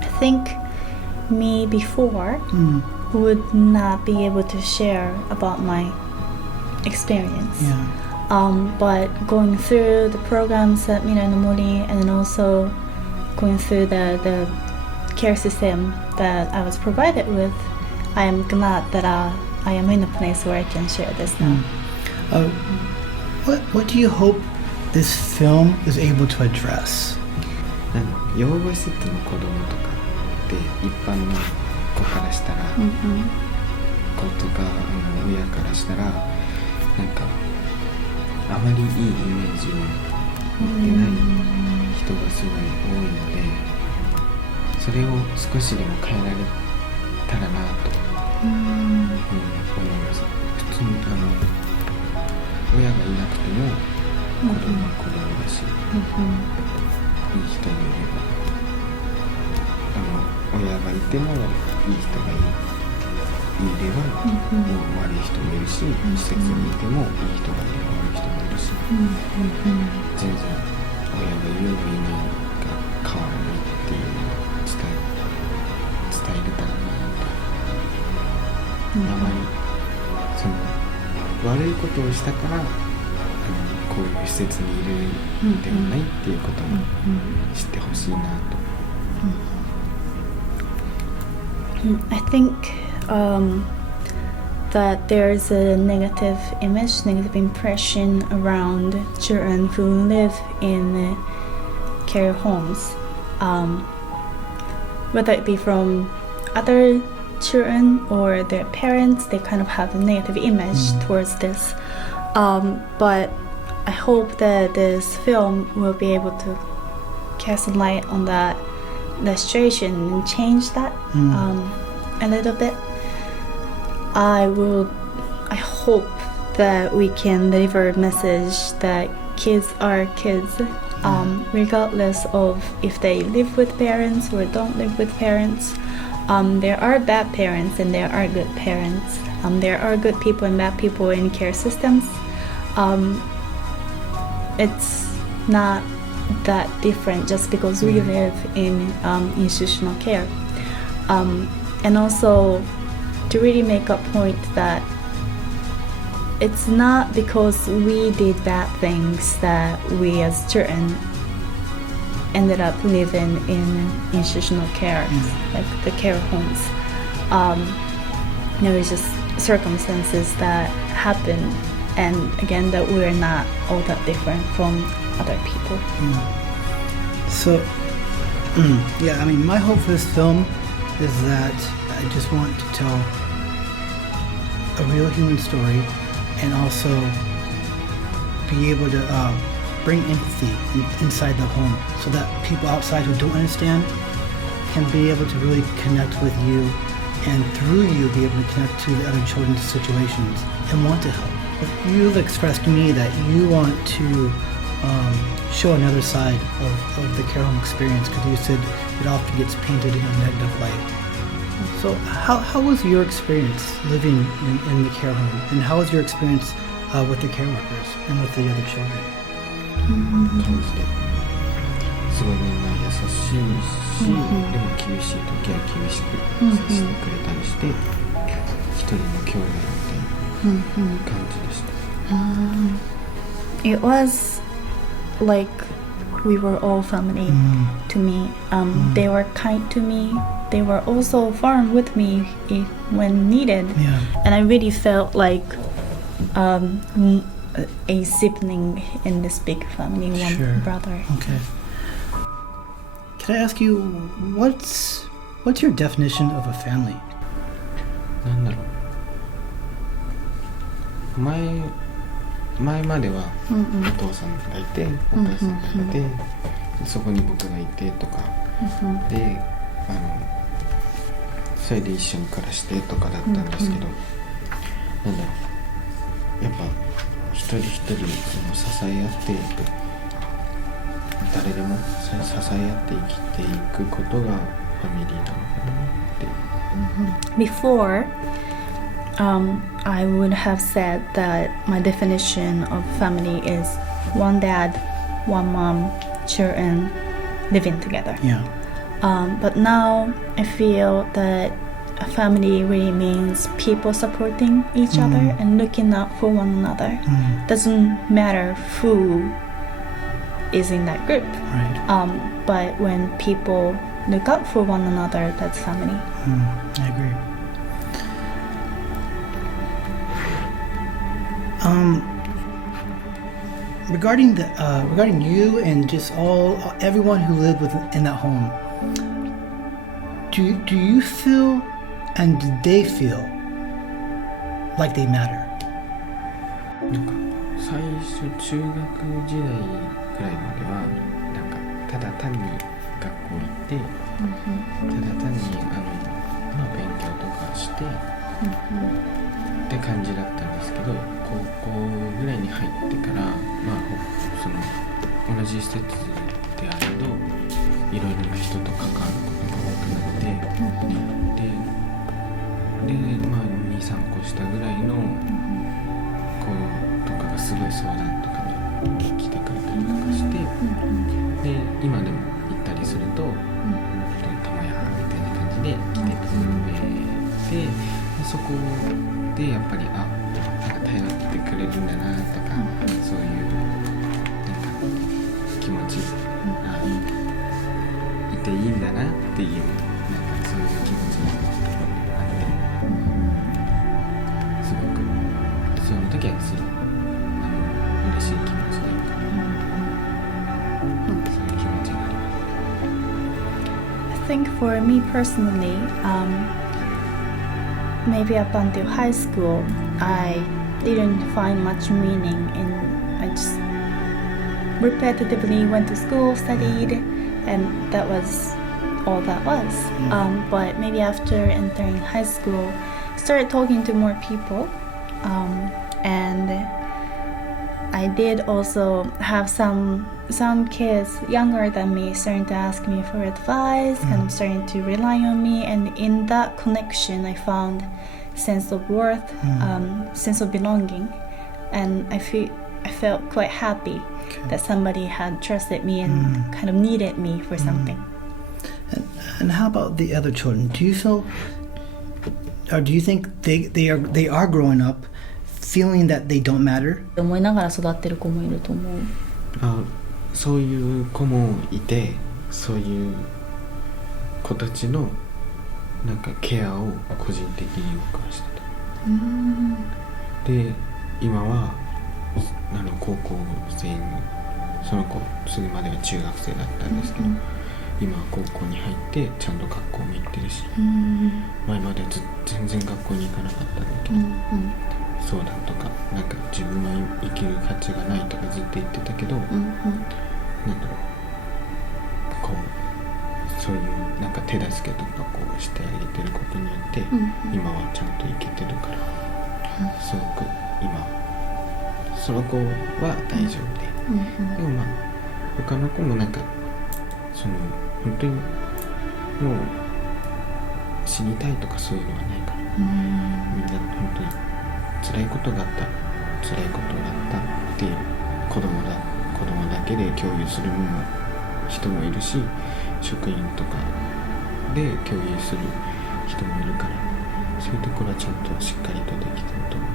I think me before would not be able to share about my experience. But going through the programs at Mirai no Mori, and then also going through the care system that I was provided with, I am glad that I am in a place where I can share this now. What do you hope this film is able to address? 養護施設の子供とかって一般の子からしたら、子とか親からしたらなんかあまりいいイメージを持ってない人がすごい多いので、それを少しでも変えられたらなと、思います。普通に親がいなくても子供は子供だし、いい人もいれば、親がいてもいい人がいれば、悪い人もいるし、施設にいてもいい人がいれば悪い人もいるし、全然親がいるのいないが変わらないっていうのを伝えれたらなと、あまりその悪いことをしたからこういう施設にいるんではないっていうことも知ってほしいなと。I think that there's a negative image, negative impression around children who live in care homes, whether it be from other children or their parents. They kind of have a negative image towards this, but I hope that this film will be able to cast a light on the situation and change that a little bit. I hope that we can deliver a message that kids are kids, regardless of if they live with parents or don't live with parents. There are bad parents and there are good parents. There are good people and bad people in care systems. It's not that different just because we live in institutional care. And also to really make a point that it's not because we did bad things that we as children ended up living in institutional care, like the care homes. There is just circumstances that happen, and again that we're not all that different from other people. So, yeah, I mean, my hope for this film is that I just want to tell a real human story and also be able to bring empathy inside the home so that people outside who don't understand can be able to really connect with you, and through you be able to connect to the other children's situations and want to help. You've expressed to me that you want to show another side of the care home experience, because you said it often gets painted in a negative light. So how was your experience living in the care home, and how was your experience with the care workers and with the other children? 感じですごいみんな優しいし、でも厳しい時は厳しく接してくれたりして、一人の兄弟みたいな感じでした。It was like we were all family to me. They were kind to me. They were also firm with me when needed. And I really felt like a sibling in this big family, one brother. Okay. Can I ask you, what's your definition of a family? なんだろう。前まではお父さんがいて、お母さんがいて、そこに僕がいてとかで、それで一緒に暮らしてとかだったんですけど、なんだろう。やっぱ一人一人支え合って誰でも支え合って生きていくことがファミリーなのかなって。Before, I would have said that my definition of family is one dad, one mom, children living together. But now I feel that a family really means people supporting each other and looking out for one another. Doesn't matter who is in that group. But when people look out for one another, that's family. I agree. Regarding you and just everyone who lived in that home, do you feel and did they feel like they matter? なんか最初中学時代くらいまではなんかただ単に学校行って、ただ単に勉強とかして、って感じだったんですけど、高校ぐらいに入ってから、その同じ施設であるといろいろな人と関わることが多くなって、で、2,3 個下ぐらいの子とかがすごい相談とかに来てくれたりとかして、で今でも行ったりすると「友也」みたいな感じで来てくれて、そこでやっぱりなんか頼ってくれるんだなとか、そういうなんか気持ち、いていいんだなっていう、なんかそういう気持ちがあって、すごくその時はすごい嬉しい気持ちというか、そういう気持ちがあります。I think for me personally, maybe up until high school, I didn't find much meaning in. I just repetitively went to school, studied, and that was all that was. But maybe after entering high school, started talking to more people, and I did also have some kids younger than me starting to ask me for advice, kind of starting to rely on me, and in that connection I found sense of worth, sense of belonging, and I felt quite happy that somebody had trusted me and kind of needed me for something. And how about the other children? Do you feel, or do you think they are growing up feeling that they don't matter? 思いながら育ってる子もいると思う。そういう子もいて、そういう子たちのなんかケアを個人的に僕はしてた。で、今は高校生に、その子すぐまでは中学生だったんですけど、今は高校に入ってちゃんと学校も行ってるし、前まで全然学校に行かなかったんだけど、相談とかなんか自分は生きる価値がないとかずっと言ってたけど、なんだろう、こうそういうなんか手助けとかこうしてあげてることによって、今はちゃんと生きてるから、すごく今その子は大丈夫で、でも他の子もなんかその本当にもう死にたいとかそういうのはないから、みんな本当に辛いことがあったら辛いことがあったっていう子供だけで共有する人もいるし、職員とかで共有する人もいるから、そういうところはちゃんとしっかりとできてると思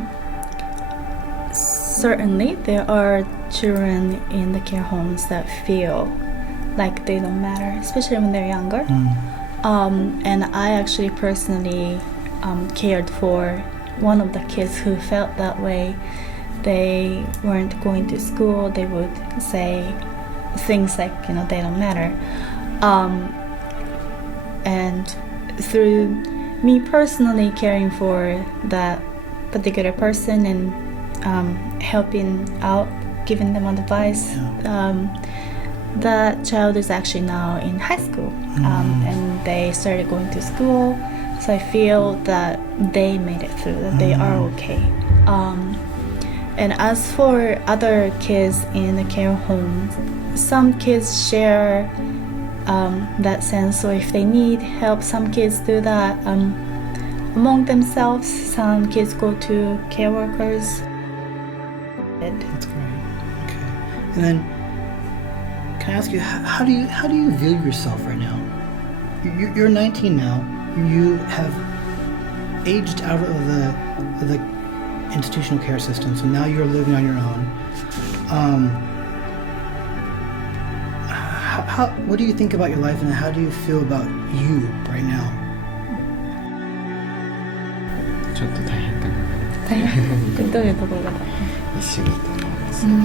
う。Certainly, there are children in the care homes that feel like they don't matter, especially when they're younger. And I actually personally cared for one of the kids who felt that way. They weren't going to school. They would say things like, they don't matter. And through me personally caring for that particular person and helping out, giving them advice, that child is actually now in high school, and they started going to school, so I feel that they made it through, that they are okay. And as for other kids in the care home, some kids share that sense, or if they need help, some kids do that among themselves. Some kids go to care workers. That's great. Okay. And then, can I ask you, how do you view yourself right now? You're 19 now. You have aged out of the institutional care system, so now you're living on your own. What do you think about your life, and how do you feel about you right now? ちょっと大変かな。大変。どういうところが？一緒だと思うんですけど、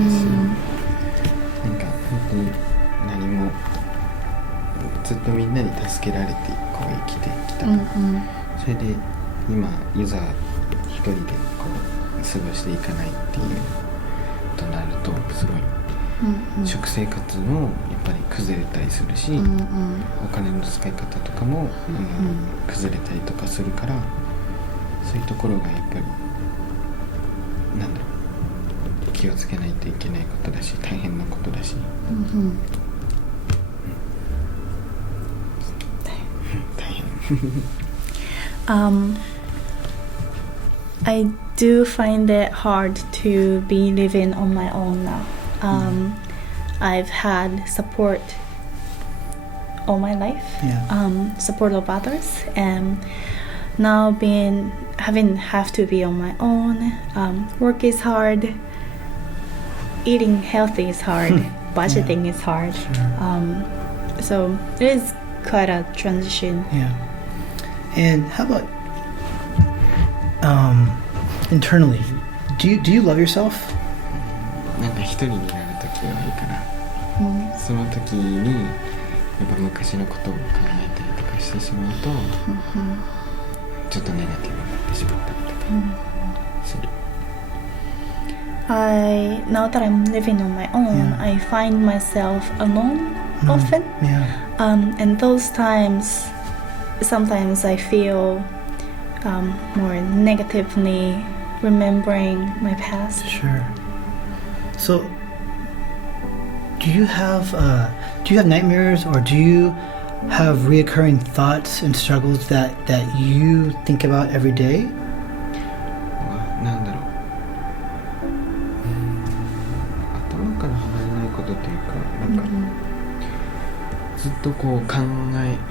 なんか本当に何もずっとみんなに助けられてこう生きてきたと、それで今いざ一人でこう過ごしていかないっていうとなると、すごい食生活もやっぱり崩れたりするし、お金の使い方とかも、崩れたりとかするから、そういうところがやっぱりなんだろう、気をつけないといけないことだし、大変なことだし、大変I do find it hard to be living on my own now. I've had support all my life, support of others, and now have to be on my own. Work is hard, eating healthy is hard, budgeting is hard. So it is quite a transition. Yeah. And how about internally? Do you love yourself? なんか一人になる時はいいから、その時にやっぱ昔のことを考えたりとかしてしまうと、ちょっとネガティブになってしまったりとかする。Now that I'm living on my own, I find myself alone often. And those times, sometimes I feel more negatively remembering my past. Sure. So, do you have nightmares, or do you have reoccurring thoughts and struggles that you think about every day? なんだろう、頭から離れないことというか、なんか、ずっとこう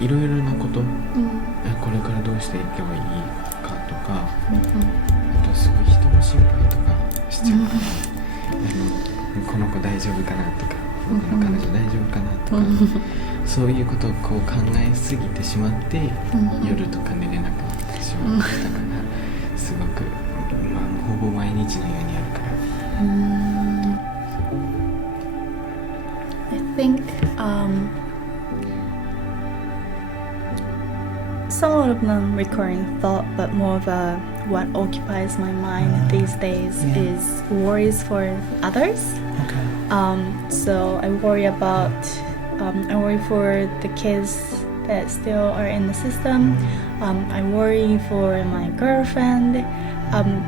いろいろなこと、これからどうしていけばいいかとか、あとすごい人の心配とかしちゃう。この子大丈夫かなとか、この彼女大丈夫かなとか、そういうことをこう考えすぎてしまって、夜とか寝れなくなってしまったから、すごく、ほぼ毎日のようにあるから。I think somewhat of non-recurring thought, but more of what occupies my mind these days is worries for others. Okay. So I worry for the kids that still are in the system. I worry for my girlfriend.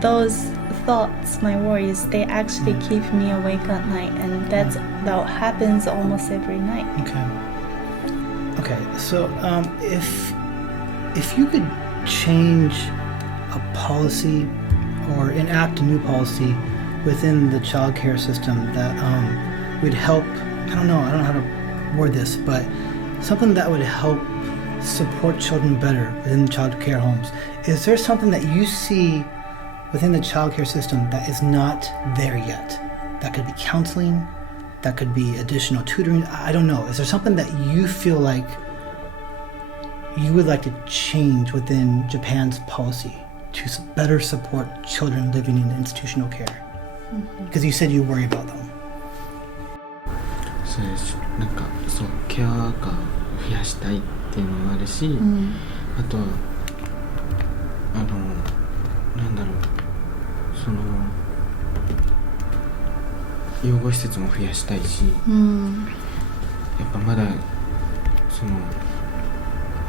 Those thoughts, my worries, they actually keep me awake at night, and that happens almost every night. Okay. So if you could change a policy or enact a new policy within the child care system that would help, I don't know how to word this, but something that would help support children better within the child care homes, is there something that you see within the child care system that is not there yet? That could be counseling, that could be additional tutoring, I don't know. Is there something that you feel like you would like to change within Japan's policy to better support children living in institutional care? Because you said you worry about them. そうです。なんかそうケアが増やしたいっていうのもあるし、あとはなんだろう、その養護施設も増やしたいし、やっぱまだその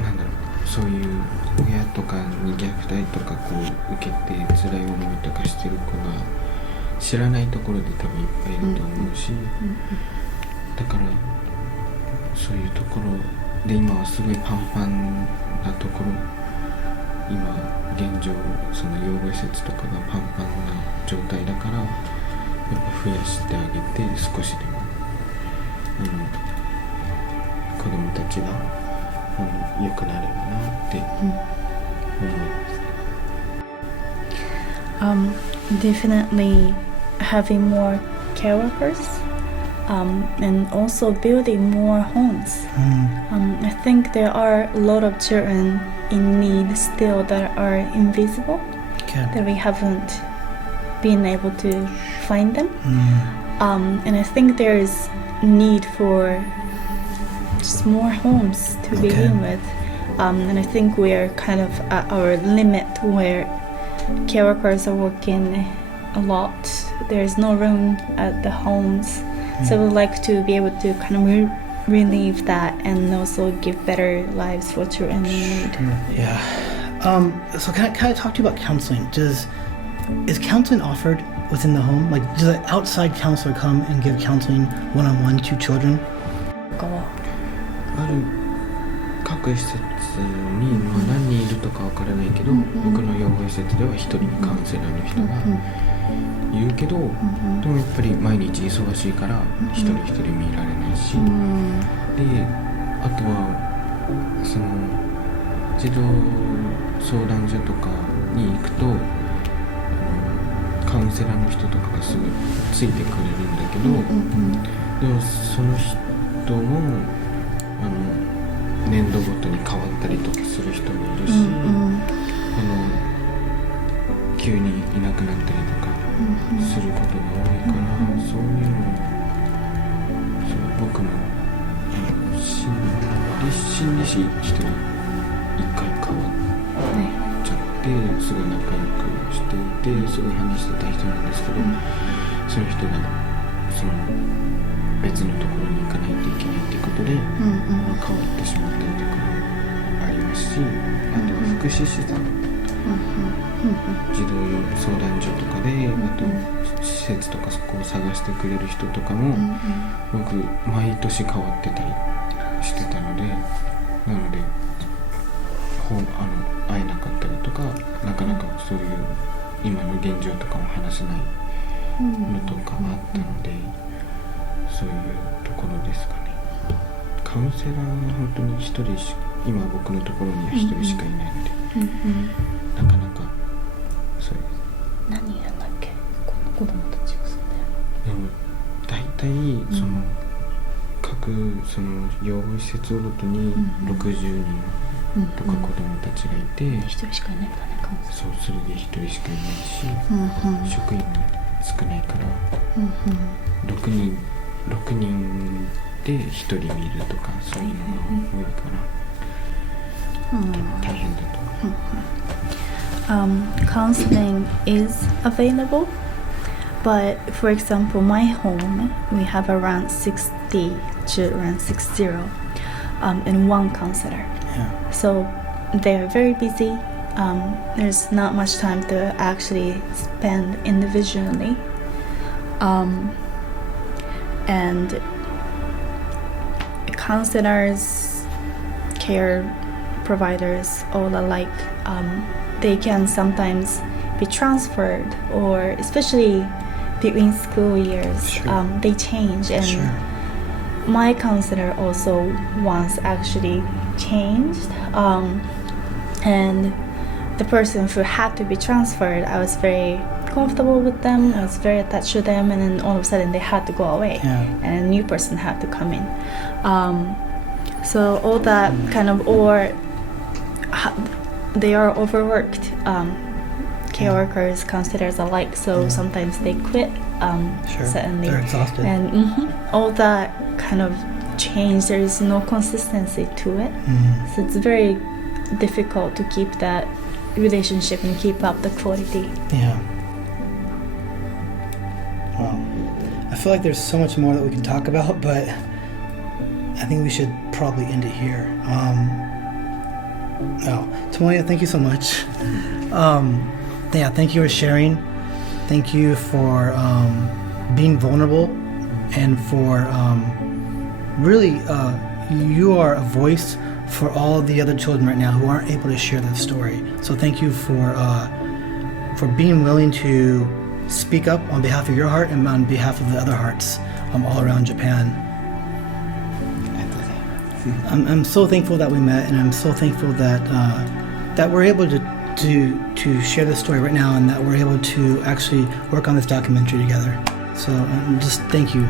なんだろう、そういう親とかに虐待とかこう受けて辛い思いとかしてる子が知らないところで多分いっぱいいると思うし、だからそういうところで今はすごいパンパンなところ、今現状その養護施設とかがパンパンな状態だから、やっぱ増やしてあげて少しでも子供たちが良くなればなって思います。Definitely having more care workers, and also building more homes. I think there are a lot of children in need still that are invisible, that we haven't been able to find them. And I think there is need for just more homes to begin with. And I think we are kind of at our limit where care workers are working a lot. There's no room at the homes. So we'd like to be able to kind of relieve that and also give better lives for children in need. Yeah. So can I talk to you about counseling? Is counseling offered within the home? Like, does an outside counselor come and give counseling one-on-one to children? ある各施設に、まあ、何人いるとかわからないけど、僕の養護施設では一人のカウンセラーの人がいるけど、でもやっぱり毎日忙しいから一人一人見られないし、であとはその児童相談所とかに行くとカウンセラーの人とかがすぐついてくれるんだけど、でもその人も年度ごとに変わったりとかする人もいるし、急にいなくなったりとかすることが多いから、そういうの僕も心理師一人一回変わっちゃってすごい仲良くしていてすごい話してた人なんですけど、その人がその別のところに行かないといけないっていうことで、変わってしまったりとかありますし、あとは福祉士さん、児童相談所とかで、あと施設とかそこを探してくれる人とかも、僕毎年変わってたりしてたので、なので会えなかったりとか、なかなかそういう今の現状とかも話せないのとかあったので、そういうところですかね。カウンセラーは本当に一人今僕のところには一人しかいないので、なかなかそういう。何人いるんだっけ、子供たちが住んでる。でも大体その、各その養護施設ごとに60人とか子供たちがいて、一人しかいないんだね、カウンセラー。そう、それで一人しかいないし、職員も少ないから、6人で1人見るとかそういうのが多いから、大変だと思う。Counseling is available, but for example, my home, we have around 60 children, 60, and one counselor. Yeah. So they're very busy. There's not much time to actually spend individually. And counselors, care providers, all alike, they can sometimes be transferred, or especially between school years, Sure. They change. And Sure. my counselor also once actually changed, and the person who had to be transferred, I was very comfortable with them, I was very attached to them, and then all of a sudden they had to go away, and a new person had to come in. So all that kind of, or they are overworked, care workers, counselors alike, so sometimes they quit suddenly. They're exhausted. And all that kind of change, there is no consistency to it. So it's very difficult to keep that relationship and keep up the quality. Yeah. Wow. I feel like there's so much more that we can talk about, but I think we should probably end it here. Tomoya, thank you so much. Yeah, thank you for sharing. Thank you for being vulnerable, and for really, you are a voice for all the other children right now who aren't able to share their story. So thank you for being willing to speak up on behalf of your heart and on behalf of the other hearts all around Japan. I'm so thankful that we met, and I'm so thankful that that we're able to share this story right now, and that we're able to actually work on this documentary together. So just thank you.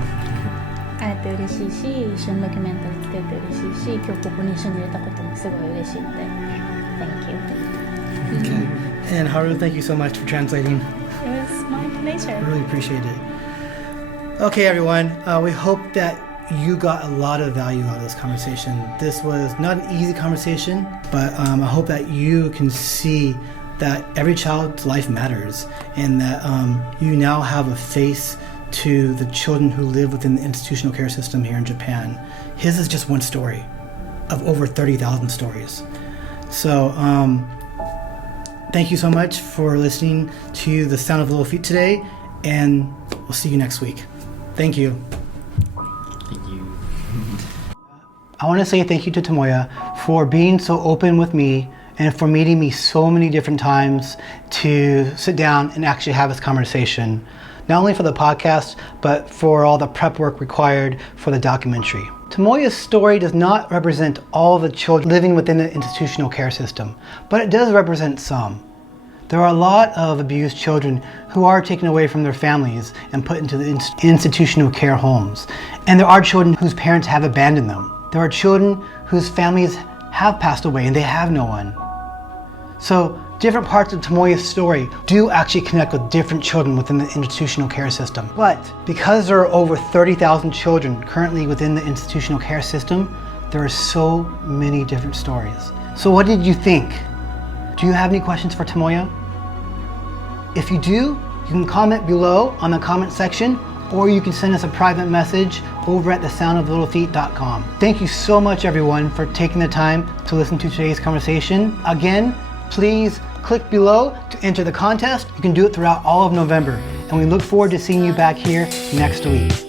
会えて嬉しいし、一緒にドキュメンタリー作れて嬉しいし、今日ここに一緒にいれたこともすごい嬉しいので Thank you. Okay. And Haru, thank you so much for translating. It was my pleasure. I really appreciate it. Okay, everyone. We hope that you got a lot of value out of this conversation. This was not an easy conversation, but I hope that you can see that every child's life matters, and that you now have a face to the children who live within the institutional care system here in Japan. His is just one story of over 30,000 stories. So thank you so much for listening to The Sound of Little Feet today, and we'll see you next week. Thank you. Thank you. I want to say thank you to Tomoya for being so open with me and for meeting me so many different times to sit down and actually have this conversation, not only for the podcast, but for all the prep work required for the documentary. Tomoya's story does not represent all the children living within the institutional care system, but it does represent some. There are a lot of abused children who are taken away from their families and put into the institutional care homes. And there are children whose parents have abandoned them. There are children whose families have passed away and they have no one. So different parts of Tomoya's story do actually connect with different children within the institutional care system. But because there are over 30,000 children currently within the institutional care system, there are so many different stories. So what did you think? Do you have any questions for Tomoya? If you do, you can comment below on the comment section, or you can send us a private message over at thesoundoflittlefeet.com. Thank you so much, everyone, for taking the time to listen to today's conversation. Again, please click below to enter the contest. You can do it throughout all of November, and we look forward to seeing you back here next week.